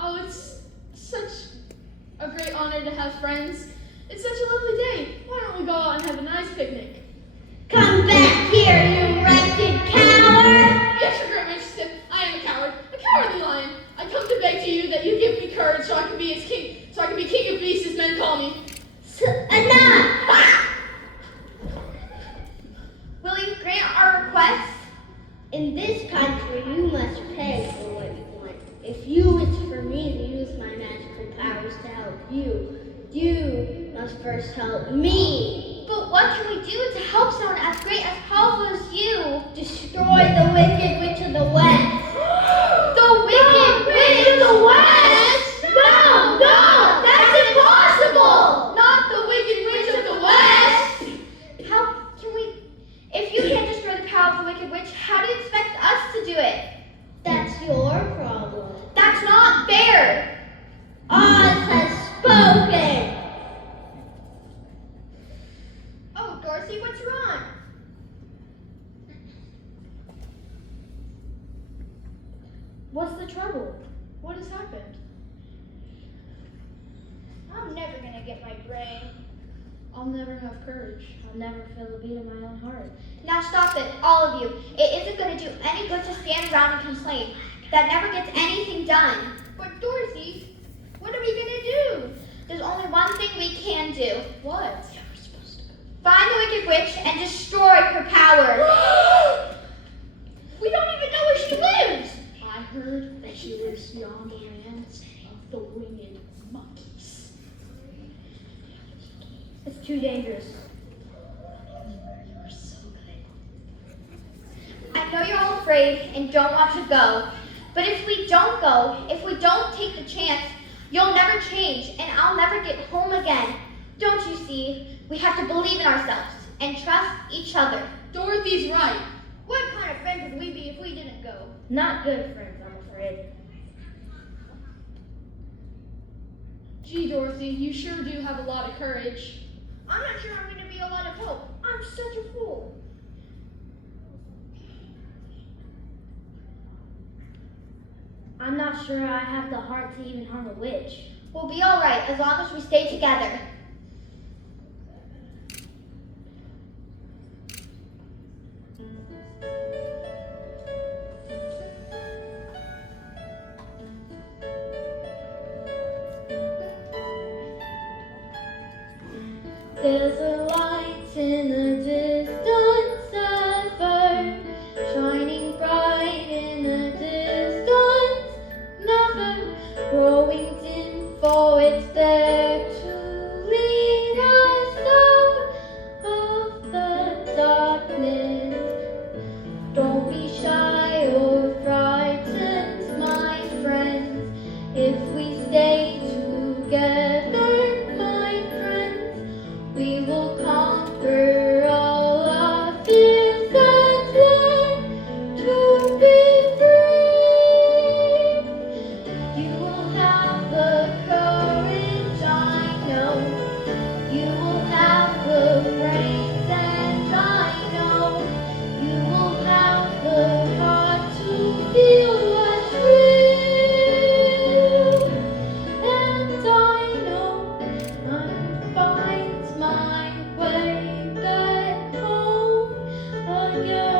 Oh, it's such a great honor to have friends. It's such a lovely day. Why don't we go out and have a nice picnic? Come back here, you wretched coward! Yes, your great majesty, I am a coward, a cowardly lion. I come to beg to you that you give me courage so I can be king of beasts as men call me. Enough! Will you grant our request? In this country, you must pay for what you want. If you wish for me to use my magical powers to help you, you must first help me. But what can we do to help someone as great as powerful as you? Destroy the Wicked Witch of the West. The Wicked Witch of the West? No! That's impossible! Not the Wicked Witch of the West! How can we... If you can't destroy the power of the Wicked Witch, how do you expect us to do it? That's your problem. That's not fair! Oz has spoken. Oh, Dorothy, what's wrong? What's the trouble? What has happened? I'm never gonna get my brain. I'll never have courage. I'll never feel the beat of my own heart. Now stop it, all of you. It isn't going to do any good to stand around and complain. That never gets anything done. But Dorothy, what are we gonna do? There's only one thing we can do. What? Find the Wicked Witch and destroy her power. We don't even know where she lives. I heard that she lives beyond the lands of the winged monkeys. It's too dangerous. You're so good. I know you're all afraid and don't want to go. But if we don't go, if we don't take the chance, you'll never change and I'll never get home again. Don't you see? We have to believe in ourselves and trust each other. Dorothy's right. What kind of friends would we be if we didn't go? Not good friends, I'm afraid. Gee, Dorothy, you sure do have a lot of courage. I'm not sure I'm gonna be a lot of help. I'm such a fool. I'm not sure I have the heart to even harm a witch. We'll be all right as long as we stay together. There's a light in the distance ever, shining bright in the distance, never growing dim, for it's there to lead us out of the darkness. Don't be shy or frightened, my friends, if we stay together, my friends, we will conquer all our fears and learn to be free. You will have the courage, I know. You will have the brains, and I know. You will have the heart to feel what's real. And I know I'll find my way back home again.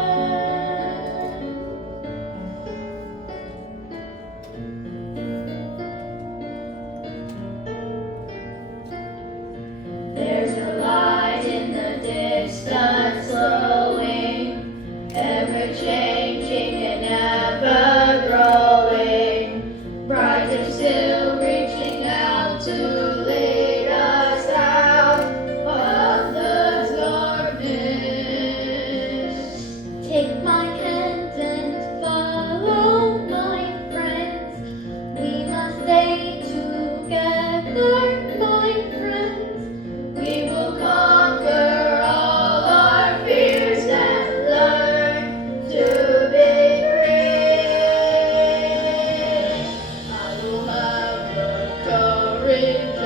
There's a light in the distance glowing, ever changing and ever growing, bright and still reaching out to lead us out of the darkness. Take my hand and follow, my friends. We must stay together, my friends. We will conquer all our fears and learn to be free. I will have the courage, I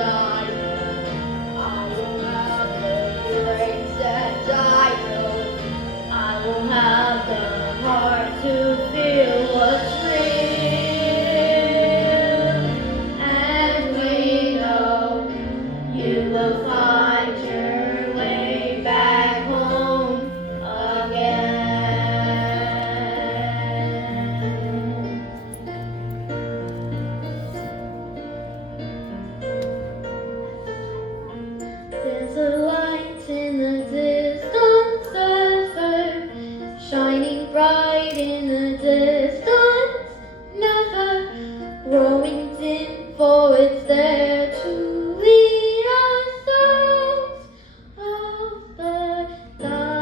know. I will have the brains, and I know. I will have the heart to feel what's real. And we know you will find your way back home again. There's a light in the distance ever, shining bright in the distance, never growing dim, for it's there to lead us out of the darkness.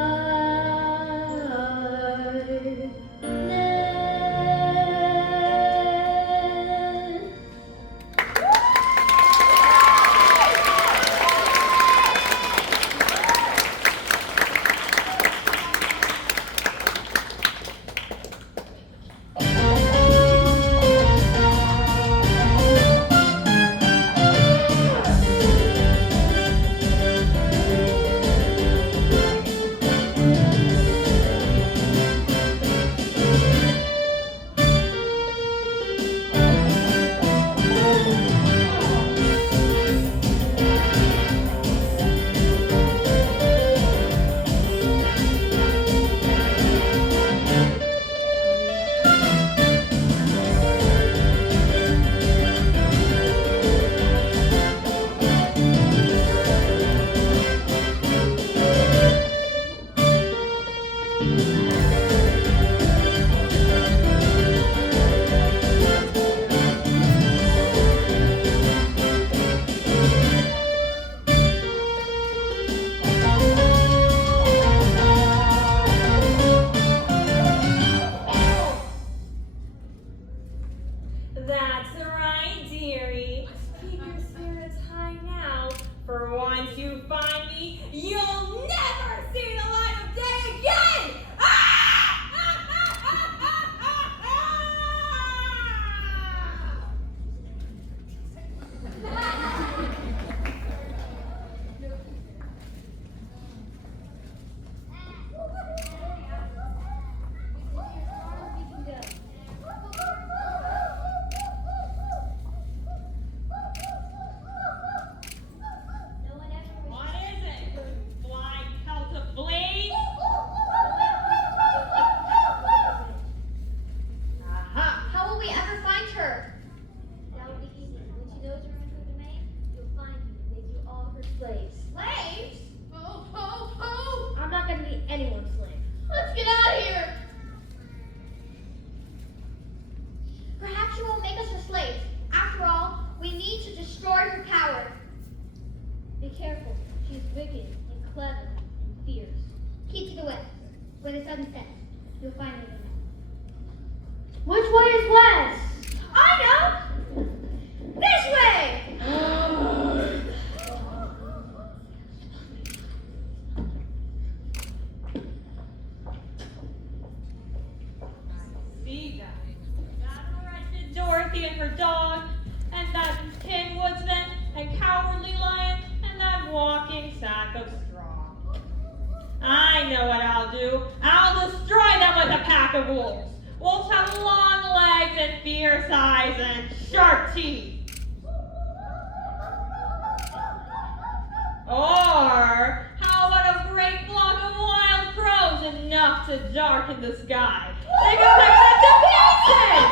That's right, dearie. Keep your spirits high now, for once you find me, you'll never see the light of day again! What is it? Slaves? Oh! I'm not gonna be anyone's slave. Let's get out of here! Perhaps you won't make us your slaves. After all, we need to destroy her power. Be careful. She's wicked and clever and fierce. Keep to the west, where the sun sets. You'll find her there. Which way is west? I know! This way! See that wretched Dorothy and her dog, and that tin woodsman, and cowardly lion, and that walking sack of straw. I know what I'll do. I'll destroy them with a pack of wolves. Wolves have long legs and fierce eyes and sharp teeth. Or how about a great flock of wild crows enough to darken the sky? They can pick them to pieces!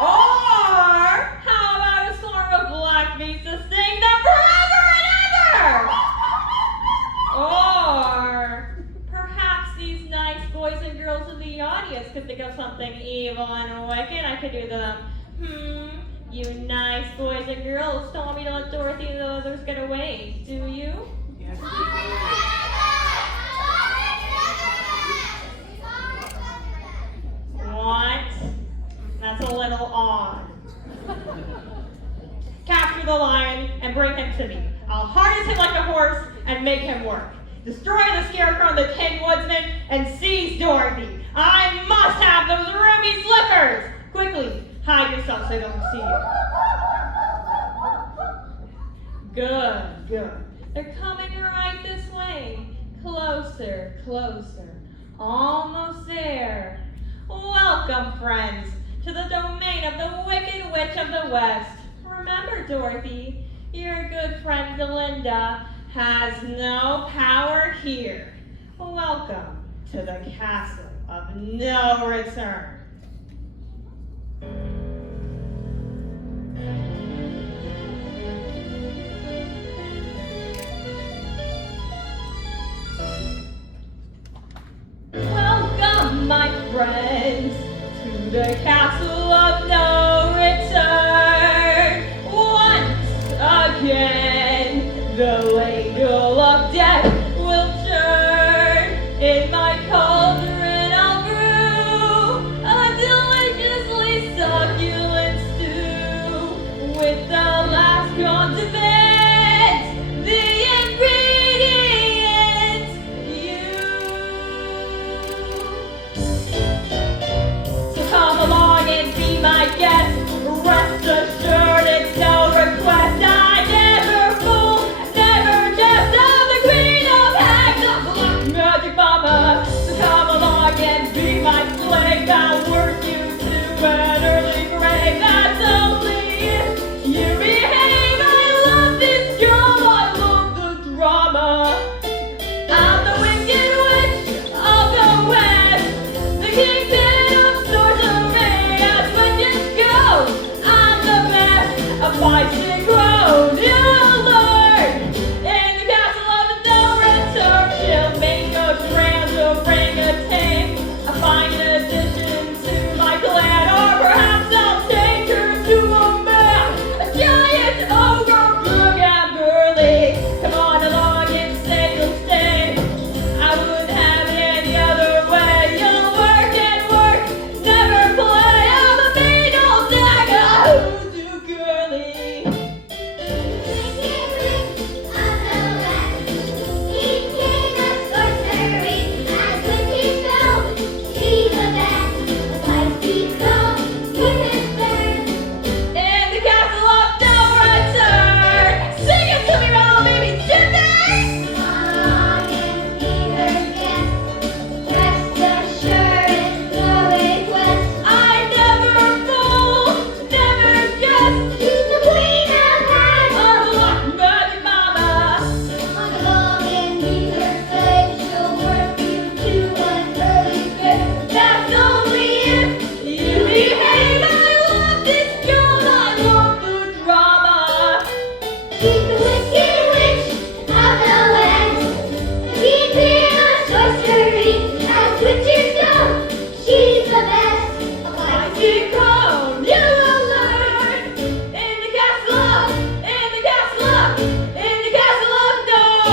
Or how about a swarm of black bees to sting them forever and ever? Or perhaps these nice boys and girls in the audience could think of something evil and wicked. I could do the, you nice boys and girls don't want me to let Dorothy and the others get away, do you? What? That's a little odd. Capture the lion and bring him to me. I'll harness him like a horse and make him work. Destroy the scarecrow and the tin woodsman and seize Dorothy. I must have those ruby slippers! Quickly, hide yourself so they don't see you. Good, good. They're coming right this way. Closer, closer. Almost there. Welcome, friends, to the domain of the Wicked Witch of the West. Remember, Dorothy, your good friend Belinda has no power here. Welcome to the Castle of No Return. Welcome, my friends, to the Castle of No Return. Once again, the ladle of death will turn. In my cauldron I'll brew a deliciously succulent stew with the last condiment, the ingredient, you. So come along.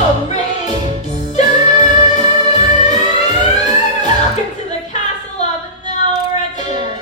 Welcome to the castle of no return.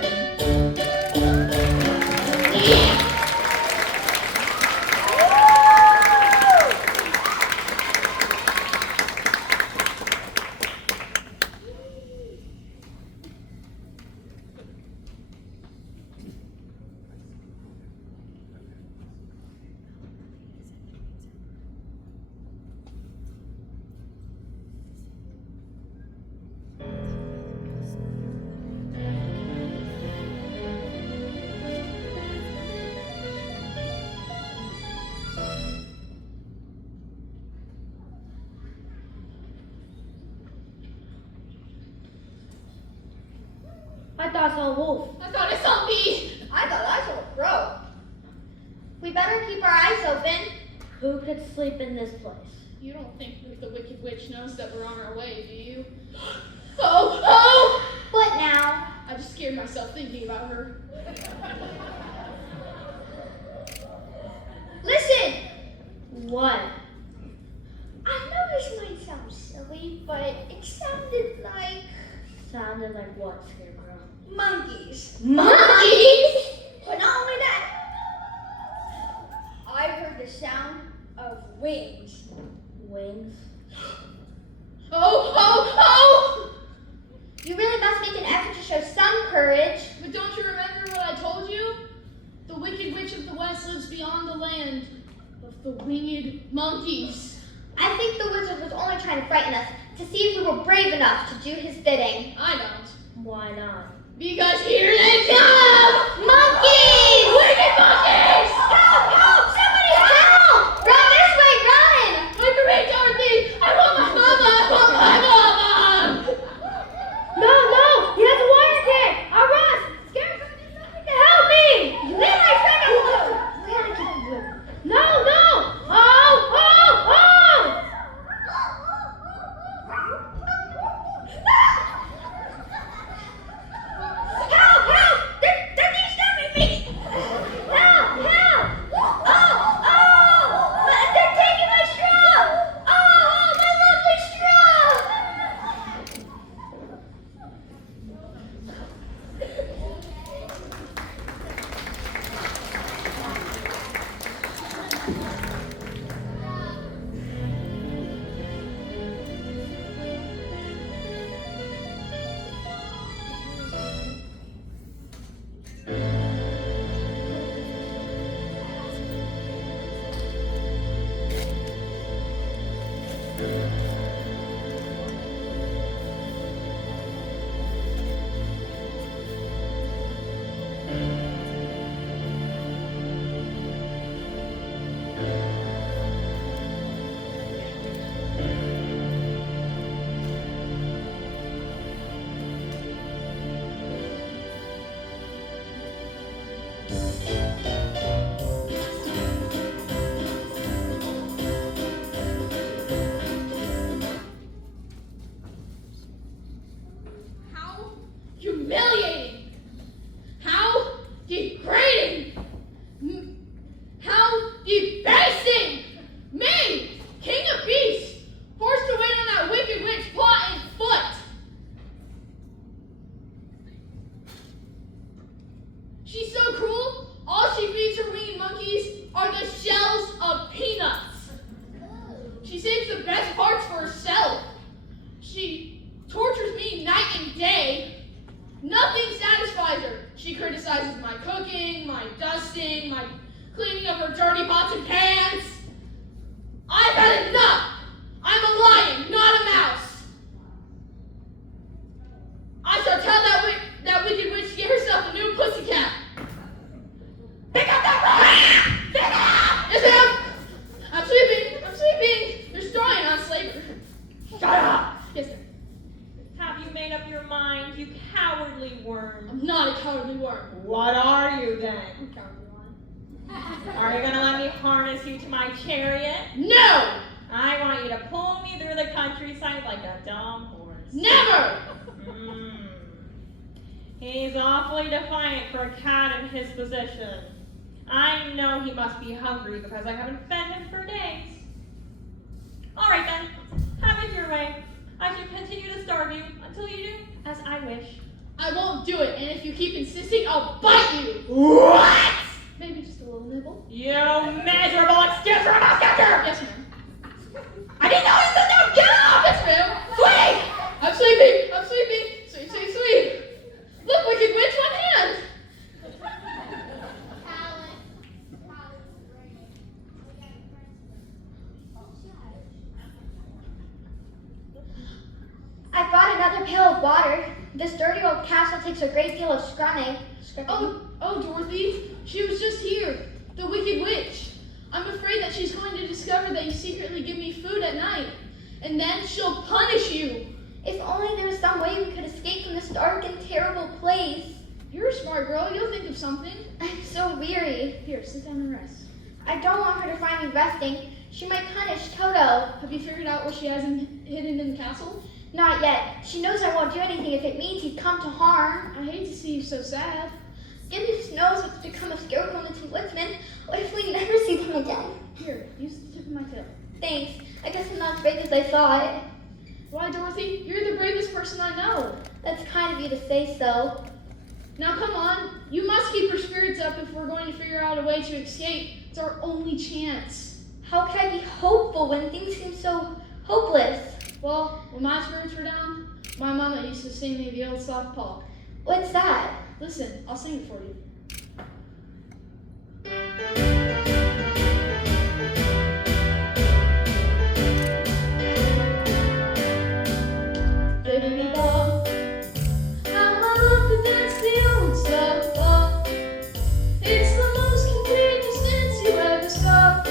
I thought I saw a wolf. I thought I saw me. I thought I saw a crow. We better keep our eyes open. Who could sleep in this place? You don't think that the Wicked Witch knows that we're on our way, do you? Oh! What now? I just scared myself thinking about her. Listen! What? I know this might sound silly, but it sounded like Sounded like what, Scarecrow? monkeys. Monkeys? But not only that, I heard the sound of wings. Wings? Oh! You really must make an effort to show some courage. But don't you remember what I told you? The Wicked Witch of the West lives beyond the land of the winged monkeys. I think the wizard was only trying to frighten us to see if we were brave enough to do his bidding. I don't. Why not? Because here they come! Monkeys! Wicked monkeys! Help! Help! Somebody help! Run this way! Run! Wait for me, Dorothy! I want my mama! I want my mama! No! He has a wire gag! I'll run! Scarecrow did nothing to help me! Leave my friend alone! We gotta keep him moving. No! Oh! Help! Help! They're disturbing me! Help! Help! Oh! They're taking my straw! Oh! My lovely straw! How humiliating! How degrading! How debasing! Me, King of Beasts, forced to wait on that Wicked Witch plot in foot! She's so cruel, all she feeds her winged monkeys are the shells of peanuts. She saves the best parts for herself. She tortures me night and day. Nothing satisfies her. She criticizes my cooking, my dusting, my cleaning of her dirty pots and pans. I've had enough. I'm a lion, not a mouse. I shall tell that wicked witch to get herself a new pussycat. Pick up that rock! Pick it up! Yes, ma'am. I'm sleeping. You're starting on slavery. Shut up. Yes, ma'am. Have you made up your mind, you cowardly worm? I'm not a cowardly worm. What are you then? I'm a cowardly lion. Are you gonna let me harness you to my chariot? No! I want you to pull me through the countryside like a dumb horse. Never! He's awfully defiant for a cat in his position. I know he must be hungry because I haven't fed him for days. All right, until you do as I wish. I won't do it, and if you keep insisting, I'll bite you. What? Maybe just a little nibble. You miserable excuse for a mouse catcher! Yes, ma'am. I didn't know you said no! Get up! Yes, ma'am. Sweet! I'm sleeping. I'm sleeping. Sleep, sleep, sleep. Look, Wicked Witch, one hand. I brought another pail of water. This dirty old castle takes a great deal of scrumming. Oh, Dorothy, she was just here. The Wicked Witch. I'm afraid that she's going to discover that you secretly give me food at night, and then she'll punish you. If only there was some way we could escape from this dark and terrible place. You're a smart girl. You'll think of something. I'm so weary. Here, sit down and rest. I don't want her to find me resting. She might punish Toto. Have you figured out where she has him hidden in the castle? Not yet. She knows I won't do anything if it means he'd come to harm. I hate to see you so sad. Goodness knows what's become of Scarecrow and the Two Woodsmen. What if we never see them again? Here, use the tip of my tail. Thanks. I guess I'm not as brave as I thought. Why, Dorothy? You're the bravest person I know. That's kind of you to say so. Now, come on. You must keep your spirits up if we're going to figure out a way to escape. It's our only chance. How could I be hopeful when things seem so hopeless? Well, when my spirits were down, my mama used to sing me the old soft paw. What's that? Listen, I'll sing it for you. Bibbidi-bob, how I love to dance the old soft paw. It's the most contagious dance you ever saw.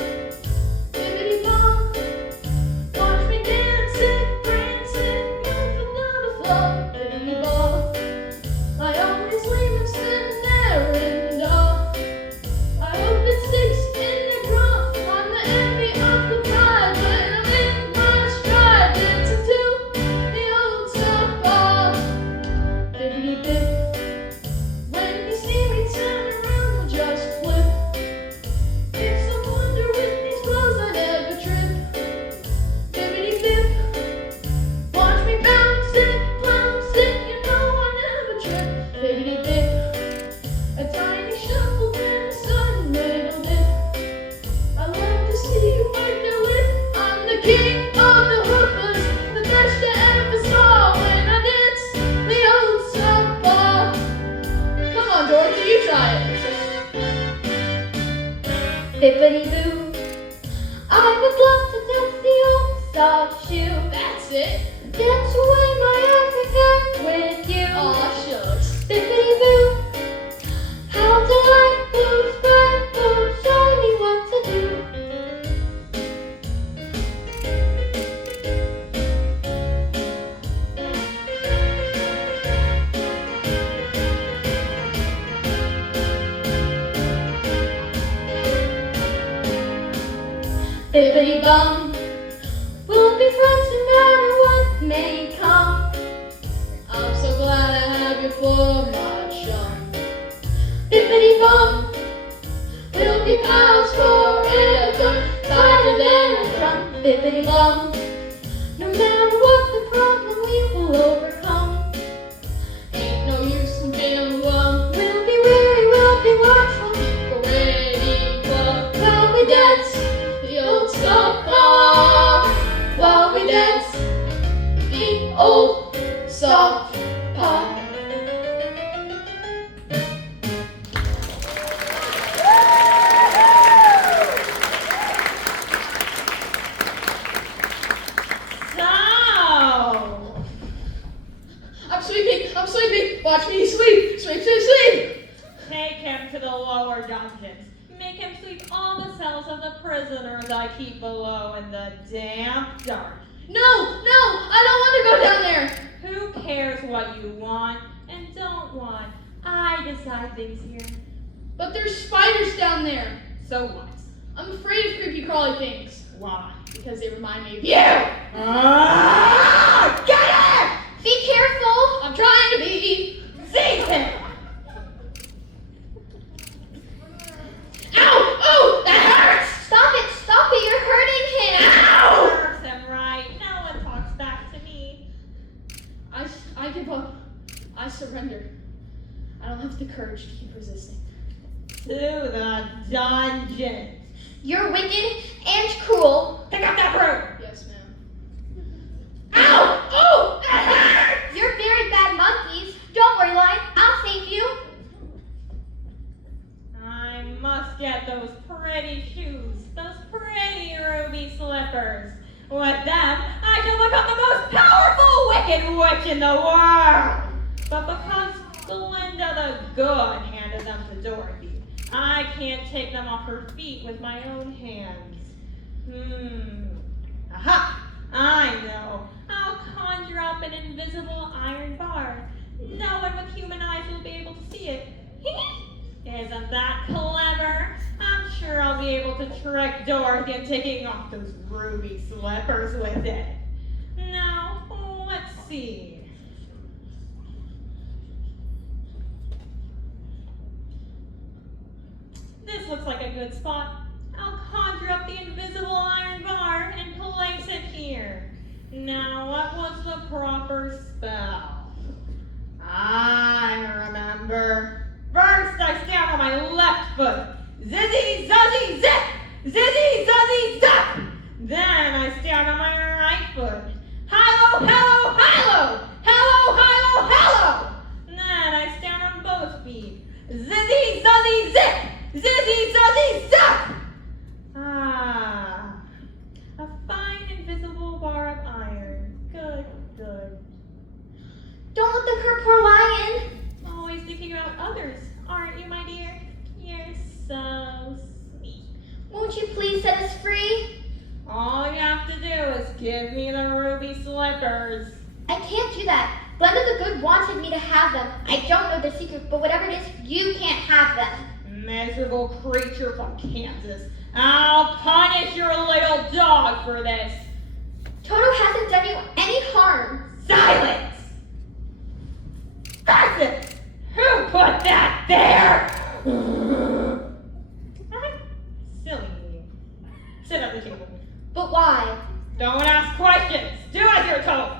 Bibbidi-bob, watch me dance it, prance it, jumping down the floor. Bibbidi-bob, I always leave him standing there in the dark. I hope it sticks in your craw. I'm the envy of the bride when I'm in my stride, dancing to the old soft ball. Bibbidi-bip, when you see me turn around, I'll just flip. It's a wonder with these clothes I never trip. Bibbidi-bip, watch me bounce it, you know I never trip. Bibbidi-bip, a tiny shuffle and a sudden little dip. I love to see you wipe your lip. I'm the king of the hookers, the best you ever saw when I dance the old soft ball. Come on, Dorothy, you try it. Bippity-boo. I would love to dance the old soft shoe. That's it. Dance away my Africa with you. Aw, shucks. Bippity-boo. How delightful, sprightful, show me what to do. Bibbidi-bum, We'll be friends no matter what may come. I'm so glad I have you for my chum. Bippity-bum. We'll be pals forever, tighter than a drum. Bippity-bum. No matter what the problem, we will overcome. Ain't no use in being glum. We'll be wary, we'll be watchful. Keep ready While we dance, the old soft ball. while we dance, The old soft paw. So, I'm sleeping. I'm sleeping. Watch me sleep. Sleep, sleep, sleep. take him to the lower dungeons. Make him sweep all the cells of the prisoners I keep below in the damp dark. No, I don't want to go down there. Who cares what you want and don't want? I decide things here. But there's spiders down there. So what? I'm afraid of creepy crawly things Why? because they remind me of you. Ah! Get it! be careful. I'm trying to be. Seize him! Ow! Oh, that hurts! Stop it, you're hurting him. Ow! Serves him right. No one talks back to me. I surrender. I don't have the courage to keep resisting. To the dungeon. You're wicked and cruel. Pick up that broom. Yes, ma'am. Ow! Oh! That hurts! You're very bad monkeys. Don't worry, Lion. I'll save you. I must get those pretty shoes, those pretty ruby slippers. With them, I can become the most powerful wicked witch in the world. But because Glinda the Good handed them to Dorothy, I can't take them off her feet with my own hands. Aha! I know. I'll conjure up an invisible iron bar. No one with human eyes will be able to see it. Isn't that clever? I'm sure I'll be able to trick Dorothy into taking off those ruby slippers with it. Now, let's see. This looks like a good spot. I'll conjure up the invisible iron bar and place it here. Now, what was the proper spell? I remember. First, I stand on my left foot. Zizzy, zuzzy, zip! Zizzy, zuzzy, zap! Then I stand on my right foot. Hello, hello, hello! Hello, hello, hello! Then I stand on both feet. Zizzy, zuzzy, zip! Zizzy, zuzzy, zap! Ah, a fine invisible bar of iron. Good, good. Don't let them hurt poor Lion. Always thinking about others, aren't you, my dear? You're so sweet. Won't you please set us free? All you have to do is give me the ruby slippers. I can't do that. Glenda the Good wanted me to have them. I don't know the secret, but whatever it is, you can't have them. Miserable creature from Kansas. I'll punish your little dog for this. Toto hasn't done you any harm. Silence! That's it! Who put that there? Silly me. Sit at the table. But why? Don't ask questions. Do as you're told.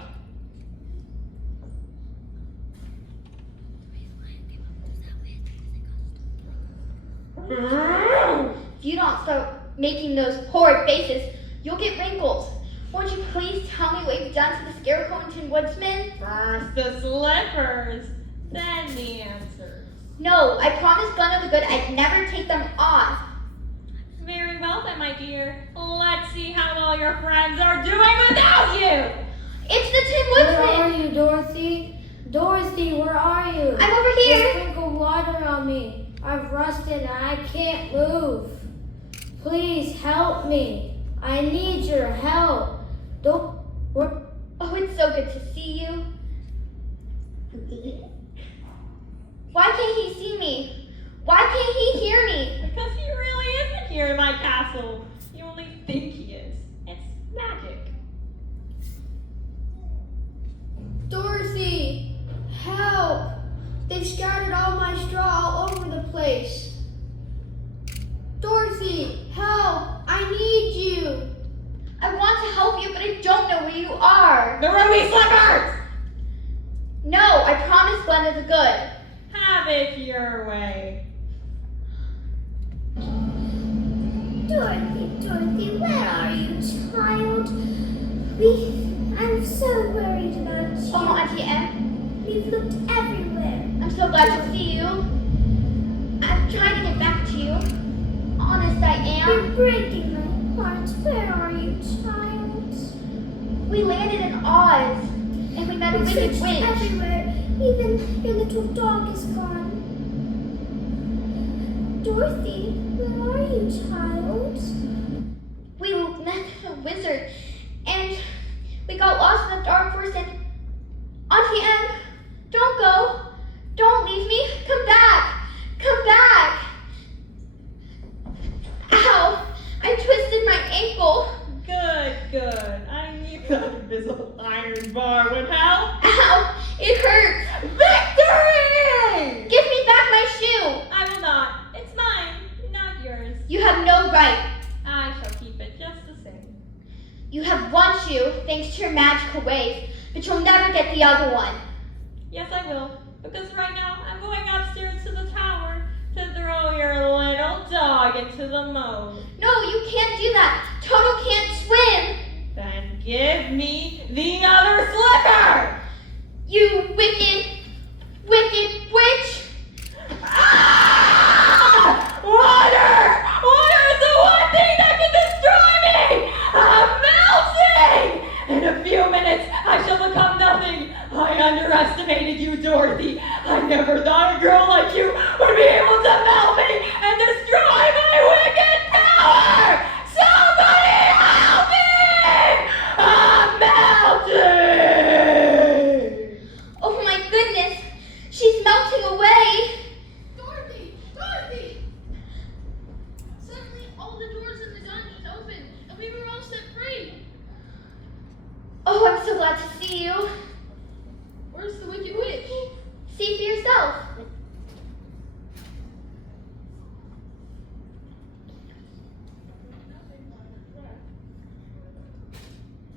If you don't stop making those horrid faces, you'll get wrinkles. Won't you please tell me what you've done to the Scarecrow and Tin Woodsman? First the slippers, then the answers. No, I promised Glenda the Good I'd never take them off. Very well then, my dear. Let's see how well your friends are doing without you! It's the Tin Where are Woodsman! you, Dorothy? Dorothy, where are you? I'm over here! They sprinkled water on me. I've rusted and I can't move. Please help me. I need your help. Oh, it's so good to see you. Why can't he see me? Why can't he hear me? Because he really isn't here in my castle. You only think he is. It's magic. Dorothy, help! They've scattered all my straw all over the place. Dorothy, help! I need you! I want to help you, but I don't know where you are. The ruby slippers! No, I promised Glenda the Good. Have it your way. Dorothy, where are you, child? I'm so worried about you. Oh, Auntie Em, We've looked everywhere. I'm so glad to see you. I'm trying to get back to you. Honest, I You're am. breaking my heart. Where are you, child? We landed in Oz, and we met a We wicked searched witch. everywhere. Even your little dog is gone. Dorothy, where are you, child? We met a wizard, and we got lost in the dark forest, and Auntie Em, don't go. Don't leave me. Come back. Come back. Ow, I twisted my ankle. Good, good. I knew that invisible iron bar would help. Ow, it hurts. Victory! Give me back my shoe. I will not. It's mine, not yours. You have no right. I shall keep it just the same. You have one shoe, thanks to your magical ways, but you'll never get the other one. Yes, I will. Because right now I'm going upstairs to the tower to throw your little dog into the moat. No, you can't do that. Toto can't swim. Then give me the other slipper! You wicked, wicked witch. Ah! Water! Water is the one thing that can destroy me! I'm melting! In a few minutes, I shall become nothing. I underestimated you, Dorothy. I never thought a girl like you would be able to melt me and destroy my wicked power! Somebody help me! I'm melting! Oh my goodness, she's melting away. Dorothy! Dorothy! Suddenly, all the doors in the dungeon opened, and we were all set free. Oh, I'm so glad to see you. Where's the Wicked Witch? See for yourself.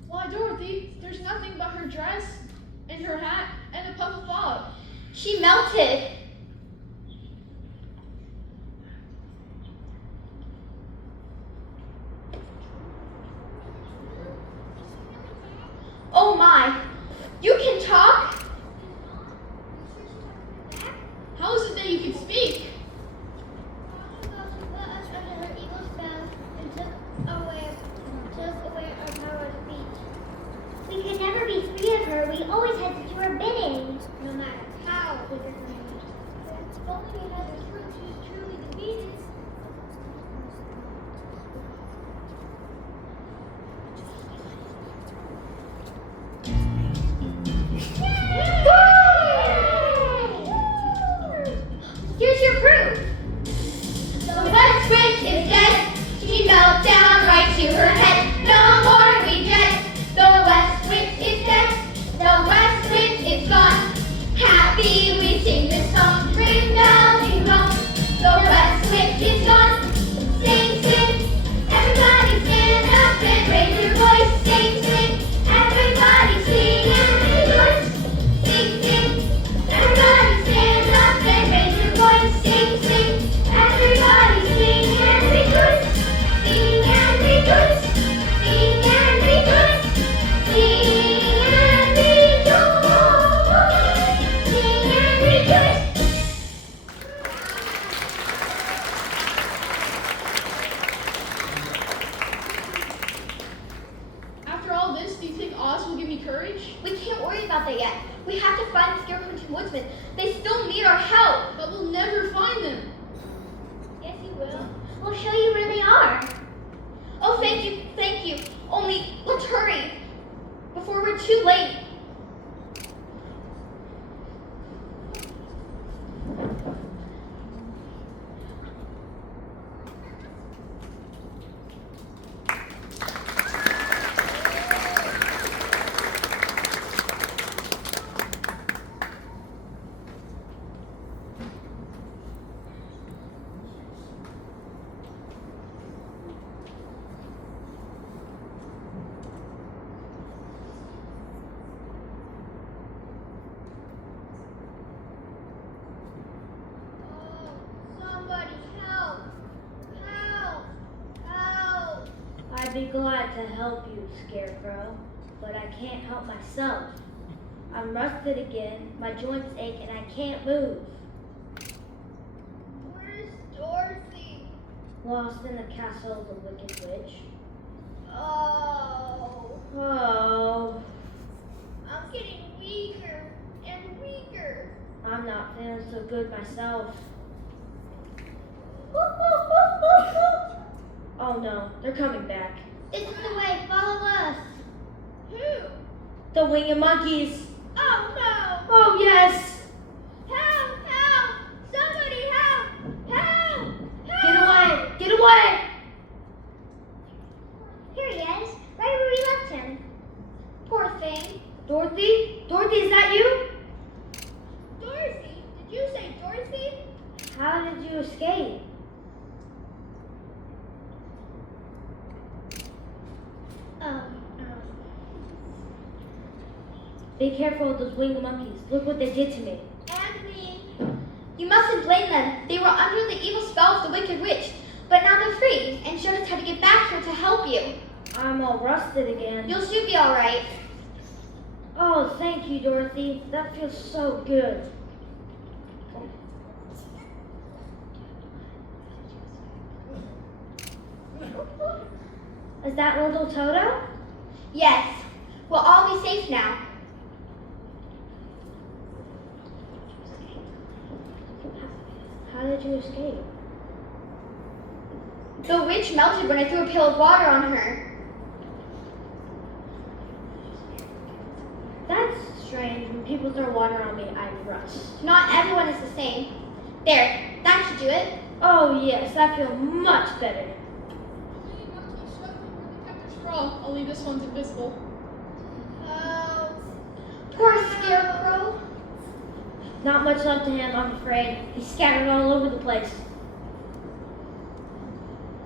Why, Dorothy, there's nothing but her dress and her hat and a puff of fog. She melted. Oh my, you can talk? How is it that you can speak? Put us under her evil spell and took away our power of speech. We could never be free of her. We always had to do her bidding. No matter how we were trained. If only we had the proof she was truly defeated. Here's your proof. The West Witch is dead. She fell down right to her head. No more we dread. The West Witch is dead. The West Witch is gone. Happy we sing this song. Ring bell, ding dong. The West Witch is gone. Sing, sing. Everybody stand up and raise your voice. Sing, sing. Everybody sing and rejoice. Sing, sing. Everybody stand up and raise your voice. Sing, sing. Everybody sing and rejoice. Sing and rejoice. Sing and rejoice. Sing and rejoice. Sing and rejoice. After all this, do you think Oz will give me courage? We can't worry about that yet. We have to find the Scarecrow and Tin Woodsman. They still need our help. But we'll never find them. Yes, you will. We'll show you where they are. Oh, thank you, thank you. Only, let's hurry before we're too late. Somebody help! Help! Help! I'd be glad to help you, Scarecrow, but I can't help myself. I'm rusted again, my joints ache, and I can't move. Where's Dorothy? Lost in the castle of the Wicked Witch. Oh, Oh, I'm getting weaker and weaker. I'm not feeling so good myself. Oh no, they're coming back. This is the way, follow us. Who? The Winged Monkeys. Oh no! Oh yes! Help! Help! Somebody help! Help! Get away! Get away! Here he is, right where we left him. Poor thing. Dorothy? Dorothy, is that you? Dorothy? Did you say Dorothy? How did you escape? Um, Be careful of those winged monkeys. Look what they did to me. and blame them. They were under the evil spell of the Wicked Witch. But now they're free and showed us how to get back here to help you. I'm all rusted again. You'll soon be alright. Oh, thank you, Dorothy. That feels so good. Is that little Toto? Yes, we'll all be safe now. How did you escape? The witch melted when I threw a pail of water on her. That's strange. When people throw water on me, I rust. Not everyone is the same. There, that should do it. Oh, yes, that feels much better. Hey, monkey, shut up where they kept their straw. Only this one's invisible. Poor Scarecrow. Not much left to him, I'm afraid. He's scattered all over the place.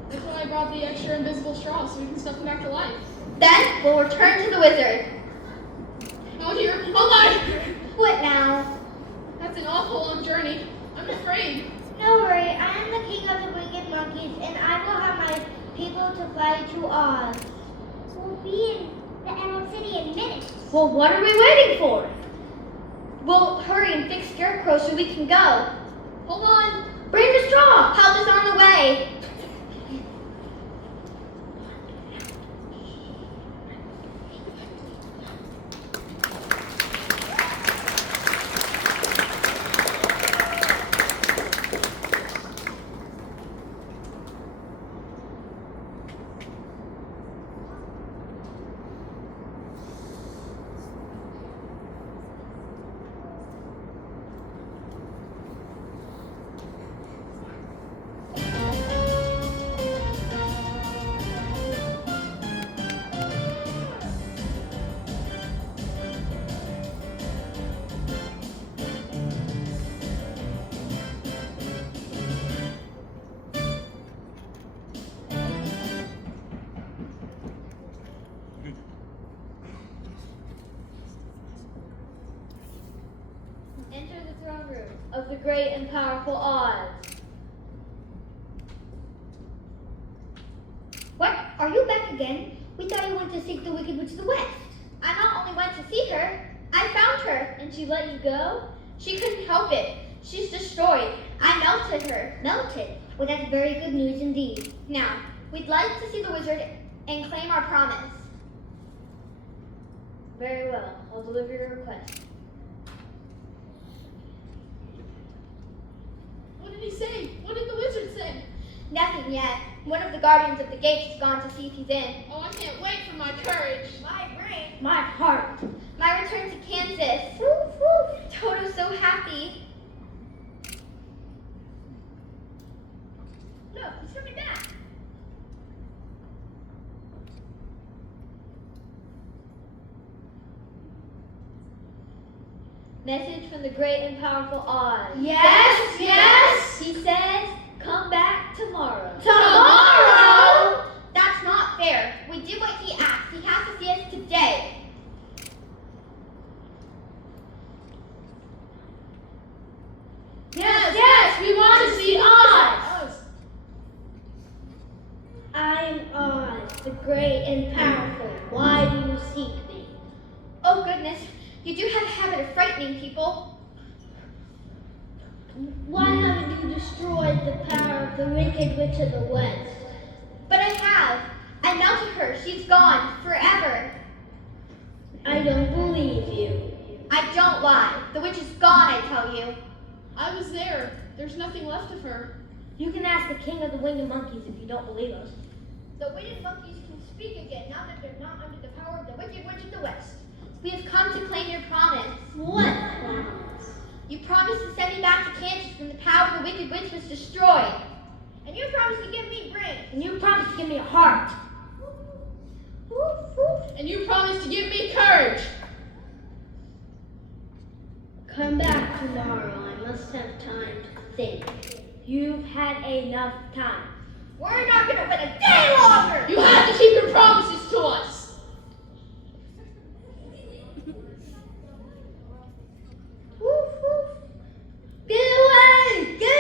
That's why I brought the extra invisible straw, so we can stuff him back to life. Then we'll return to the wizard. Oh dear, oh my! What now? That's an awful long journey. I'm afraid. No worry, I am the king of the wicked monkeys, and I will have my people to fly to Oz. We'll be in the Emerald City in minutes. Well, what are we waiting for? We'll hurry and fix Scarecrow so we can go. Hold on. Bring the straw! Help is on the way. Enter the throne room of the great and powerful Oz. What? Are you back again? We thought you went to seek the Wicked Witch of the West. I not only went to see her, I found her. And she let you go? She couldn't help it. She's destroyed. I melted her. Melted. Well, that's very good news indeed. Now, we'd like to see the wizard and claim our promise. Very well. I'll deliver your request. What did he say? What did the wizard say? Nothing yet. One of the guardians of the gates has gone to see if he's in. Oh, I can't wait for my courage. My brain. My heart. My return to Kansas. Woo, woo. Toto's so happy. Look, he's coming back. Message from the great and powerful Oz. Yes, yes. He says, come back tomorrow. Tomorrow? That's not fair. We did what he asked. He has to see us today. Yes, we want to see Oz. I am Oz, the great and powerful. Why do you seek me? Oh goodness, you do have a habit of frightening people. Why haven't you destroyed the power of the Wicked Witch of the West? But I have. I melted her. She's gone forever. I don't believe you. I don't lie. The witch is gone, I tell you. I was there. There's nothing left of her. You can ask the king of the winged monkeys if you don't believe us. The winged monkeys can speak again now that they're not under the power of the Wicked Witch of the West. We have come to claim your promise. What promise? You promised to send me back to Kansas when the power of the Wicked Witch was destroyed. And you promised to give me brains. And you promised to give me a heart. And you promised to give me courage. Come back tomorrow. I must have time to think. You've had enough time. We're not going to wait a day longer. You have to keep your promises to us. Get away! Get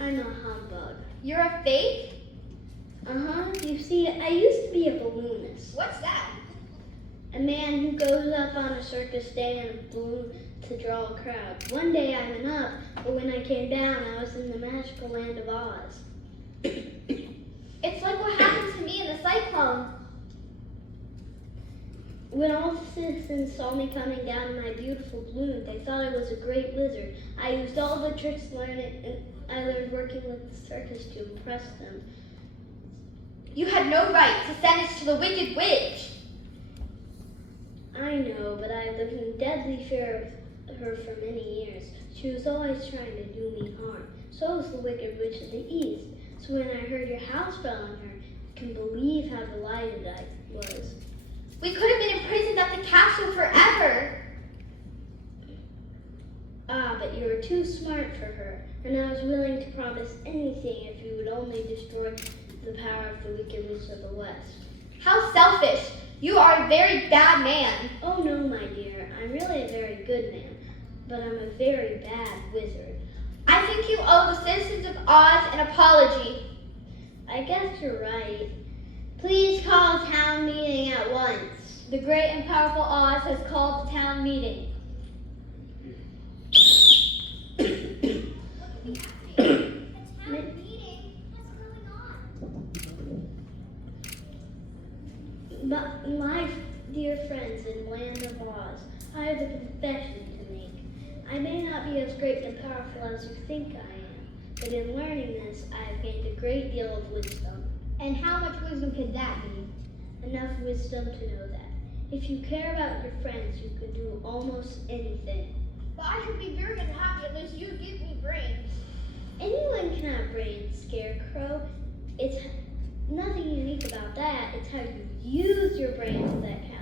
I'm a humbug. You're a fake? You see, I used to be a balloonist. What's that? A man who goes up on a circus day in a balloon to draw a crowd. One day I went up, but when I came down, I was in the magical land of Oz. It's like what happened to me in the cyclone. When all the citizens saw me coming down in my beautiful balloon, they thought I was a great wizard. I used all the tricks I learned working with the circus to impress them. You had no right to send us to the Wicked Witch. I know, but I lived in deadly fear of her for many years. She was always trying to do me harm. So was the Wicked Witch of the East. So when I heard your house fell on her, I can believe how delighted I was. We could have been imprisoned at the castle forever. Ah, but you were too smart for her, and I was willing to promise anything if you would only destroy the power of the Wicked Witch of the West. How selfish. You are a very bad man. Oh no, my dear, I'm really a very good man, but I'm a very bad wizard. I think you owe the citizens of Oz an apology. I guess you're right. Please call a town meeting at once. The great and powerful Oz has called the town meeting. My dear friends in Land of Oz, I have a confession to make. I may not be as great and powerful as you think I am, but in learning this, I have gained a great deal of wisdom. And how much wisdom could that be? Enough wisdom to know that if you care about your friends, you can do almost anything. But I should be very unhappy unless you give me brains. Anyone can have brains, Scarecrow. It's nothing unique about that. It's how you use your brains that counts.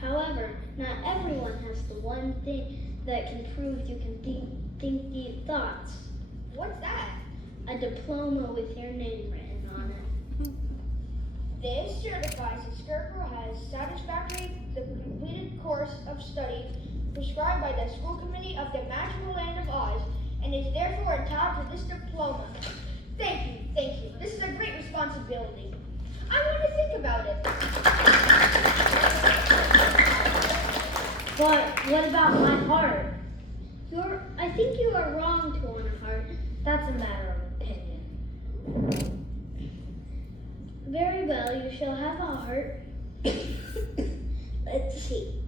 However, not everyone has the one thing that can prove you can think deep thoughts. What's that? A diploma with your name written on it. This certifies that Scarecrow has satisfactorily the completed course of study prescribed by the school committee of the magical land of Oz, and is therefore entitled to this diploma. Thank you. This is a great responsibility. I want to think about it. But what about my heart? I think you are wrong to want a heart. That's a matter of opinion. Very well, you shall have a heart. Let's see.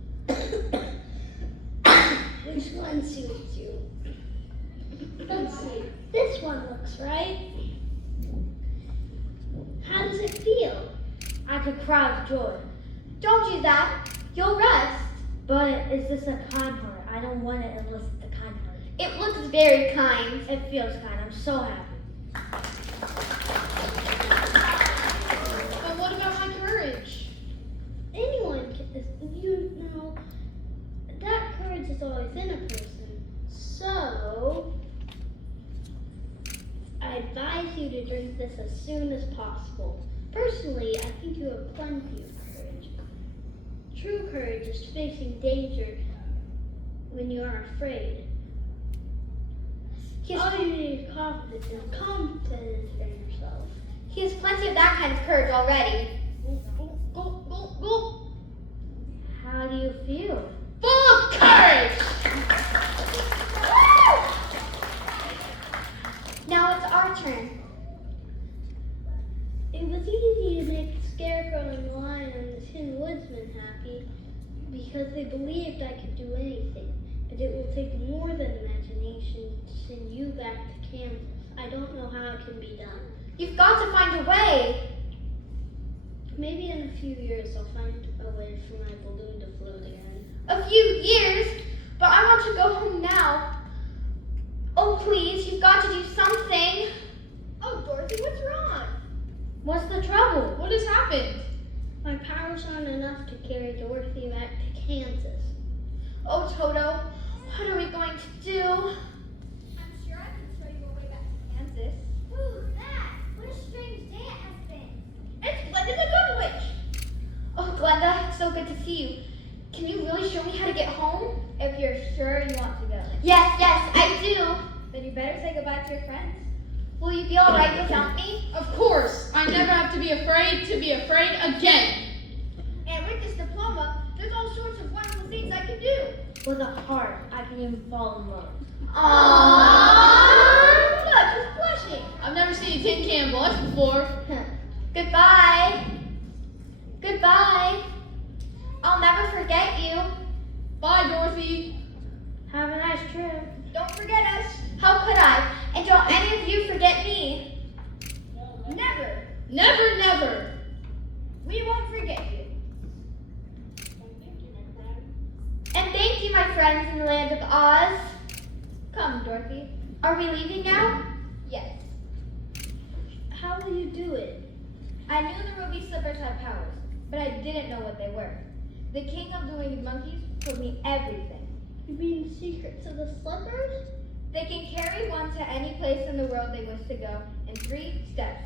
Which one suits you? Let's see. This one looks right. How does it feel? I could cry with joy. Don't do that. You'll rust. But is this a kind heart? I don't want to enlist the kind heart. It looks very kind. It feels kind. I'm so happy. But what about my courage? Anyone can, you know, that courage is always in a person. So, I advise you to drink this as soon as possible. Personally, I think you have plenty of courage. True courage is facing danger when you are afraid. All you need is confidence in yourself. He has plenty of that kind of courage already. How do you feel? Full of courage! Now it's our turn. It was easy to make the Scarecrow and the Lion and the Tin Woodsman happy because they believed I could do anything. But it will take more than imagination to send you back to Kansas. I don't know how it can be done. You've got to find a way. Maybe in a few years I'll find a way for my balloon to float again. A few years? But I want to go home now. Oh, please, you've got to do something. Oh, Dorothy, what's wrong? What's the trouble? What has happened? My powers aren't enough to carry Dorothy back to Kansas. Oh, Toto, what are we going to do? I'm sure I can show you a way back to Kansas. Who's that? What a strange day it has been. It's Glenda the Good Witch. Oh, Glenda, it's so good to see you. Can you really show me how to get home? If you're sure you want to go. Yes, I do. Then you better say goodbye to your friends. Will you be alright without me? Of course, I never have to be afraid again. And with this diploma, there's all sorts of wonderful things I can do. With a heart, I can even fall in love. Aww. Look, he's blushing. I've never seen a tin can blush before. Goodbye. Goodbye. I'll never forget you. Bye, Dorothy. Have a nice trip. Don't forget us. How could I? And don't any of you forget me. Never. Never, never. We won't forget you. And thank you, my friends in the land of Oz. Come, Dorothy. Are we leaving now? Yes. How will you do it? I knew the ruby slippers had powers, but I didn't know what they were. The king of the winged monkeys told me everything. You mean the secrets of the slippers? They can carry one to any place in the world they wish to go in 3 steps,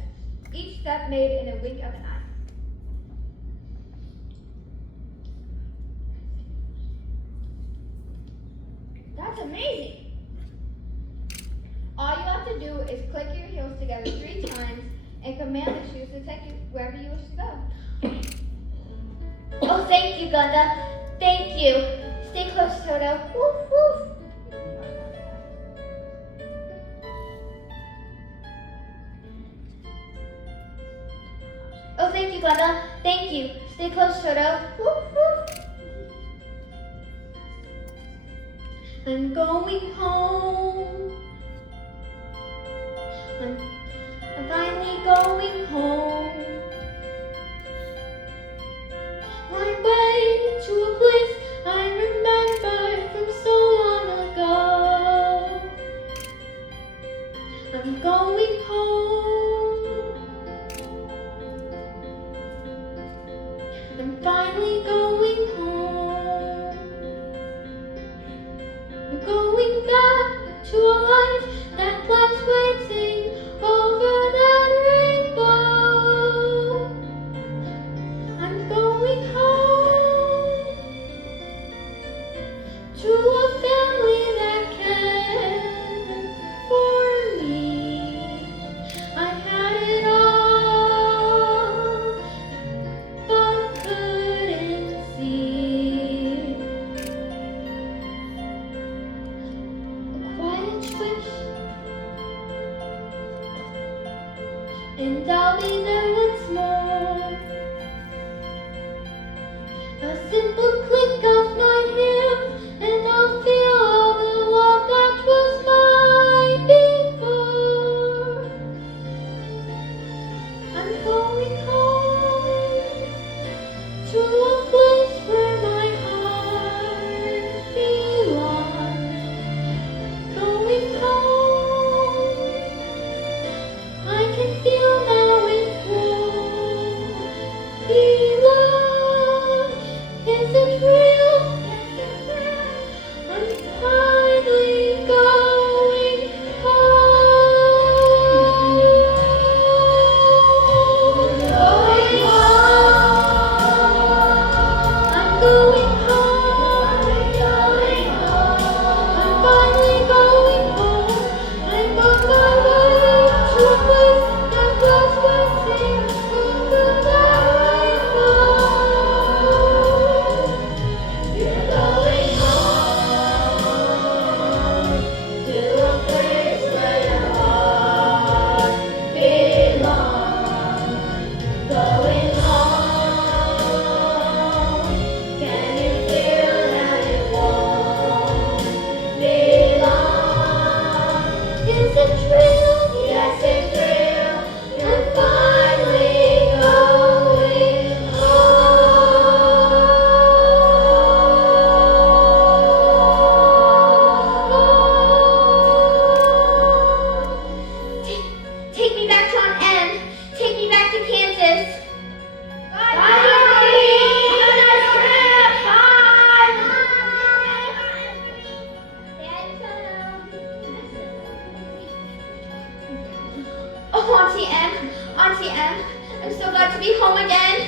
each step made in a wink of an eye. That's amazing! All you have to do is click your heels together 3 times and command the shoes to take you wherever you wish to go. Oh, thank you, Gunda. Thank you. Stay close, Toto. Woof, woof. Oh, thank you, Glenda. Thank you. Stay close, Toto. Woof, woof. I'm going home. I'm finally going home. My way to a place I remember from so long ago. I'm going home. I'm finally going home. I'm going back to a life that lies waiting over that rainbow. I'm going home to a family that cares for me. I had it all, but couldn't see. A quiet swish, and I'll be there once more. A simple click of my heels, and I'll feel all the love that was mine before. I'm going home to a place where my heart belongs. Going home, I can feel now it won't be long. Is it real? I'm finally going home. Going home. I'm going home. I'm finally going home. I'm on my way to a place that was waiting over that rainbow. You're going home to a place where your heart belongs. Going home, can you feel that it won't be long? Is it true? Yes, it's real. I'm finally going home. Take me back to Aunt Em. Take me back to Kansas. Bye, Dorothy. Have a nice trip. Bye. Oh, Auntie Em. Auntie Em. I'm so glad to be home again.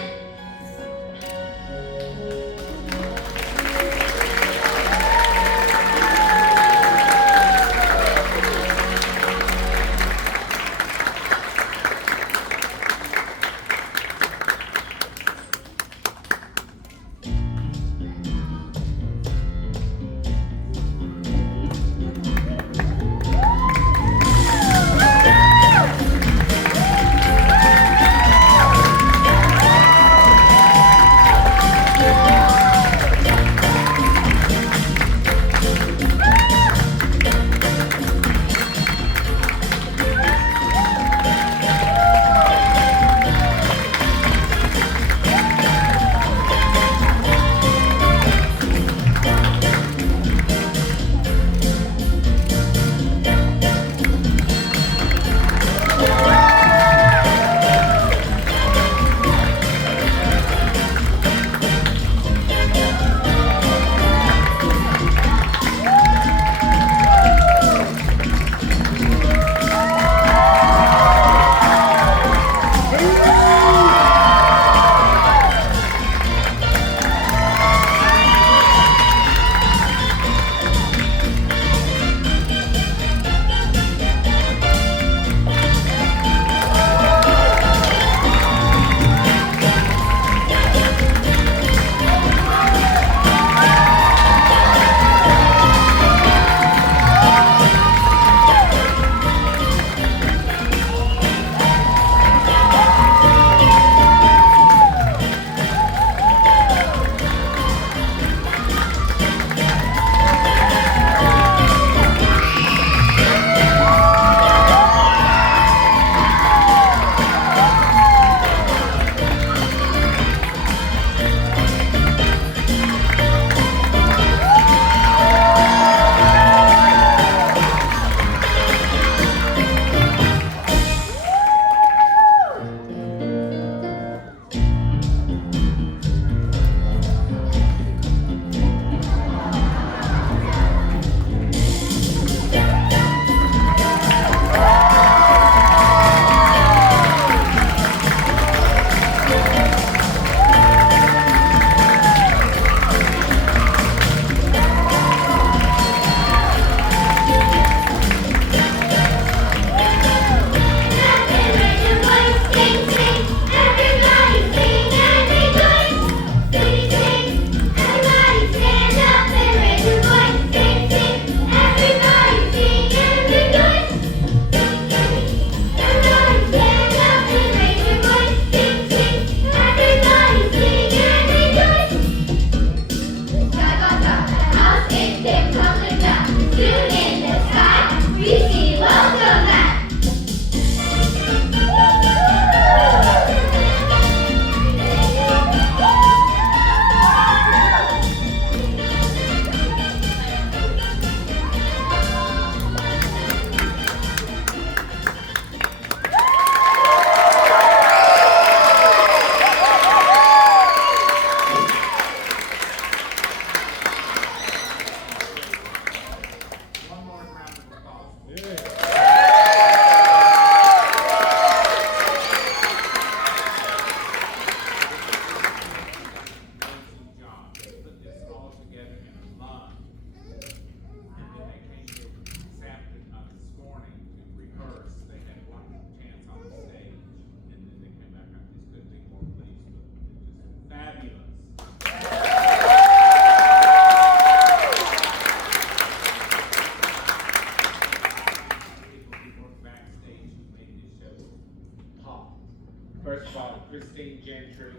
First of all, Christine Gentry.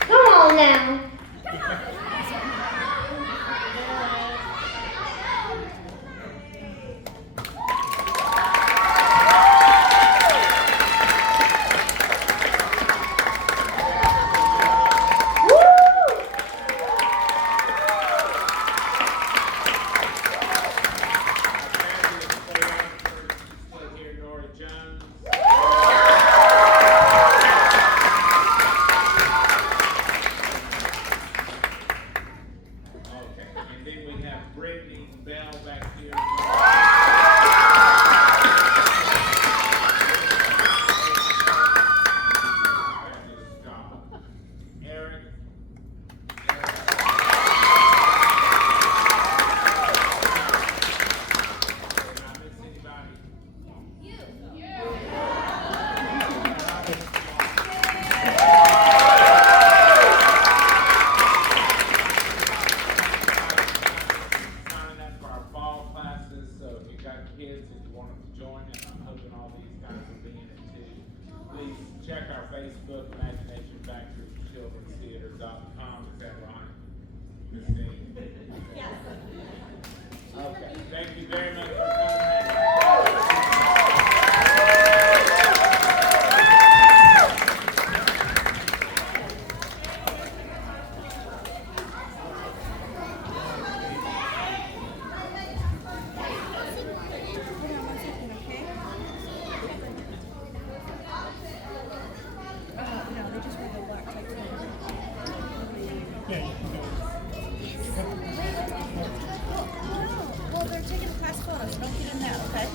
Come on now. taking a class photo, so don't get in that, okay?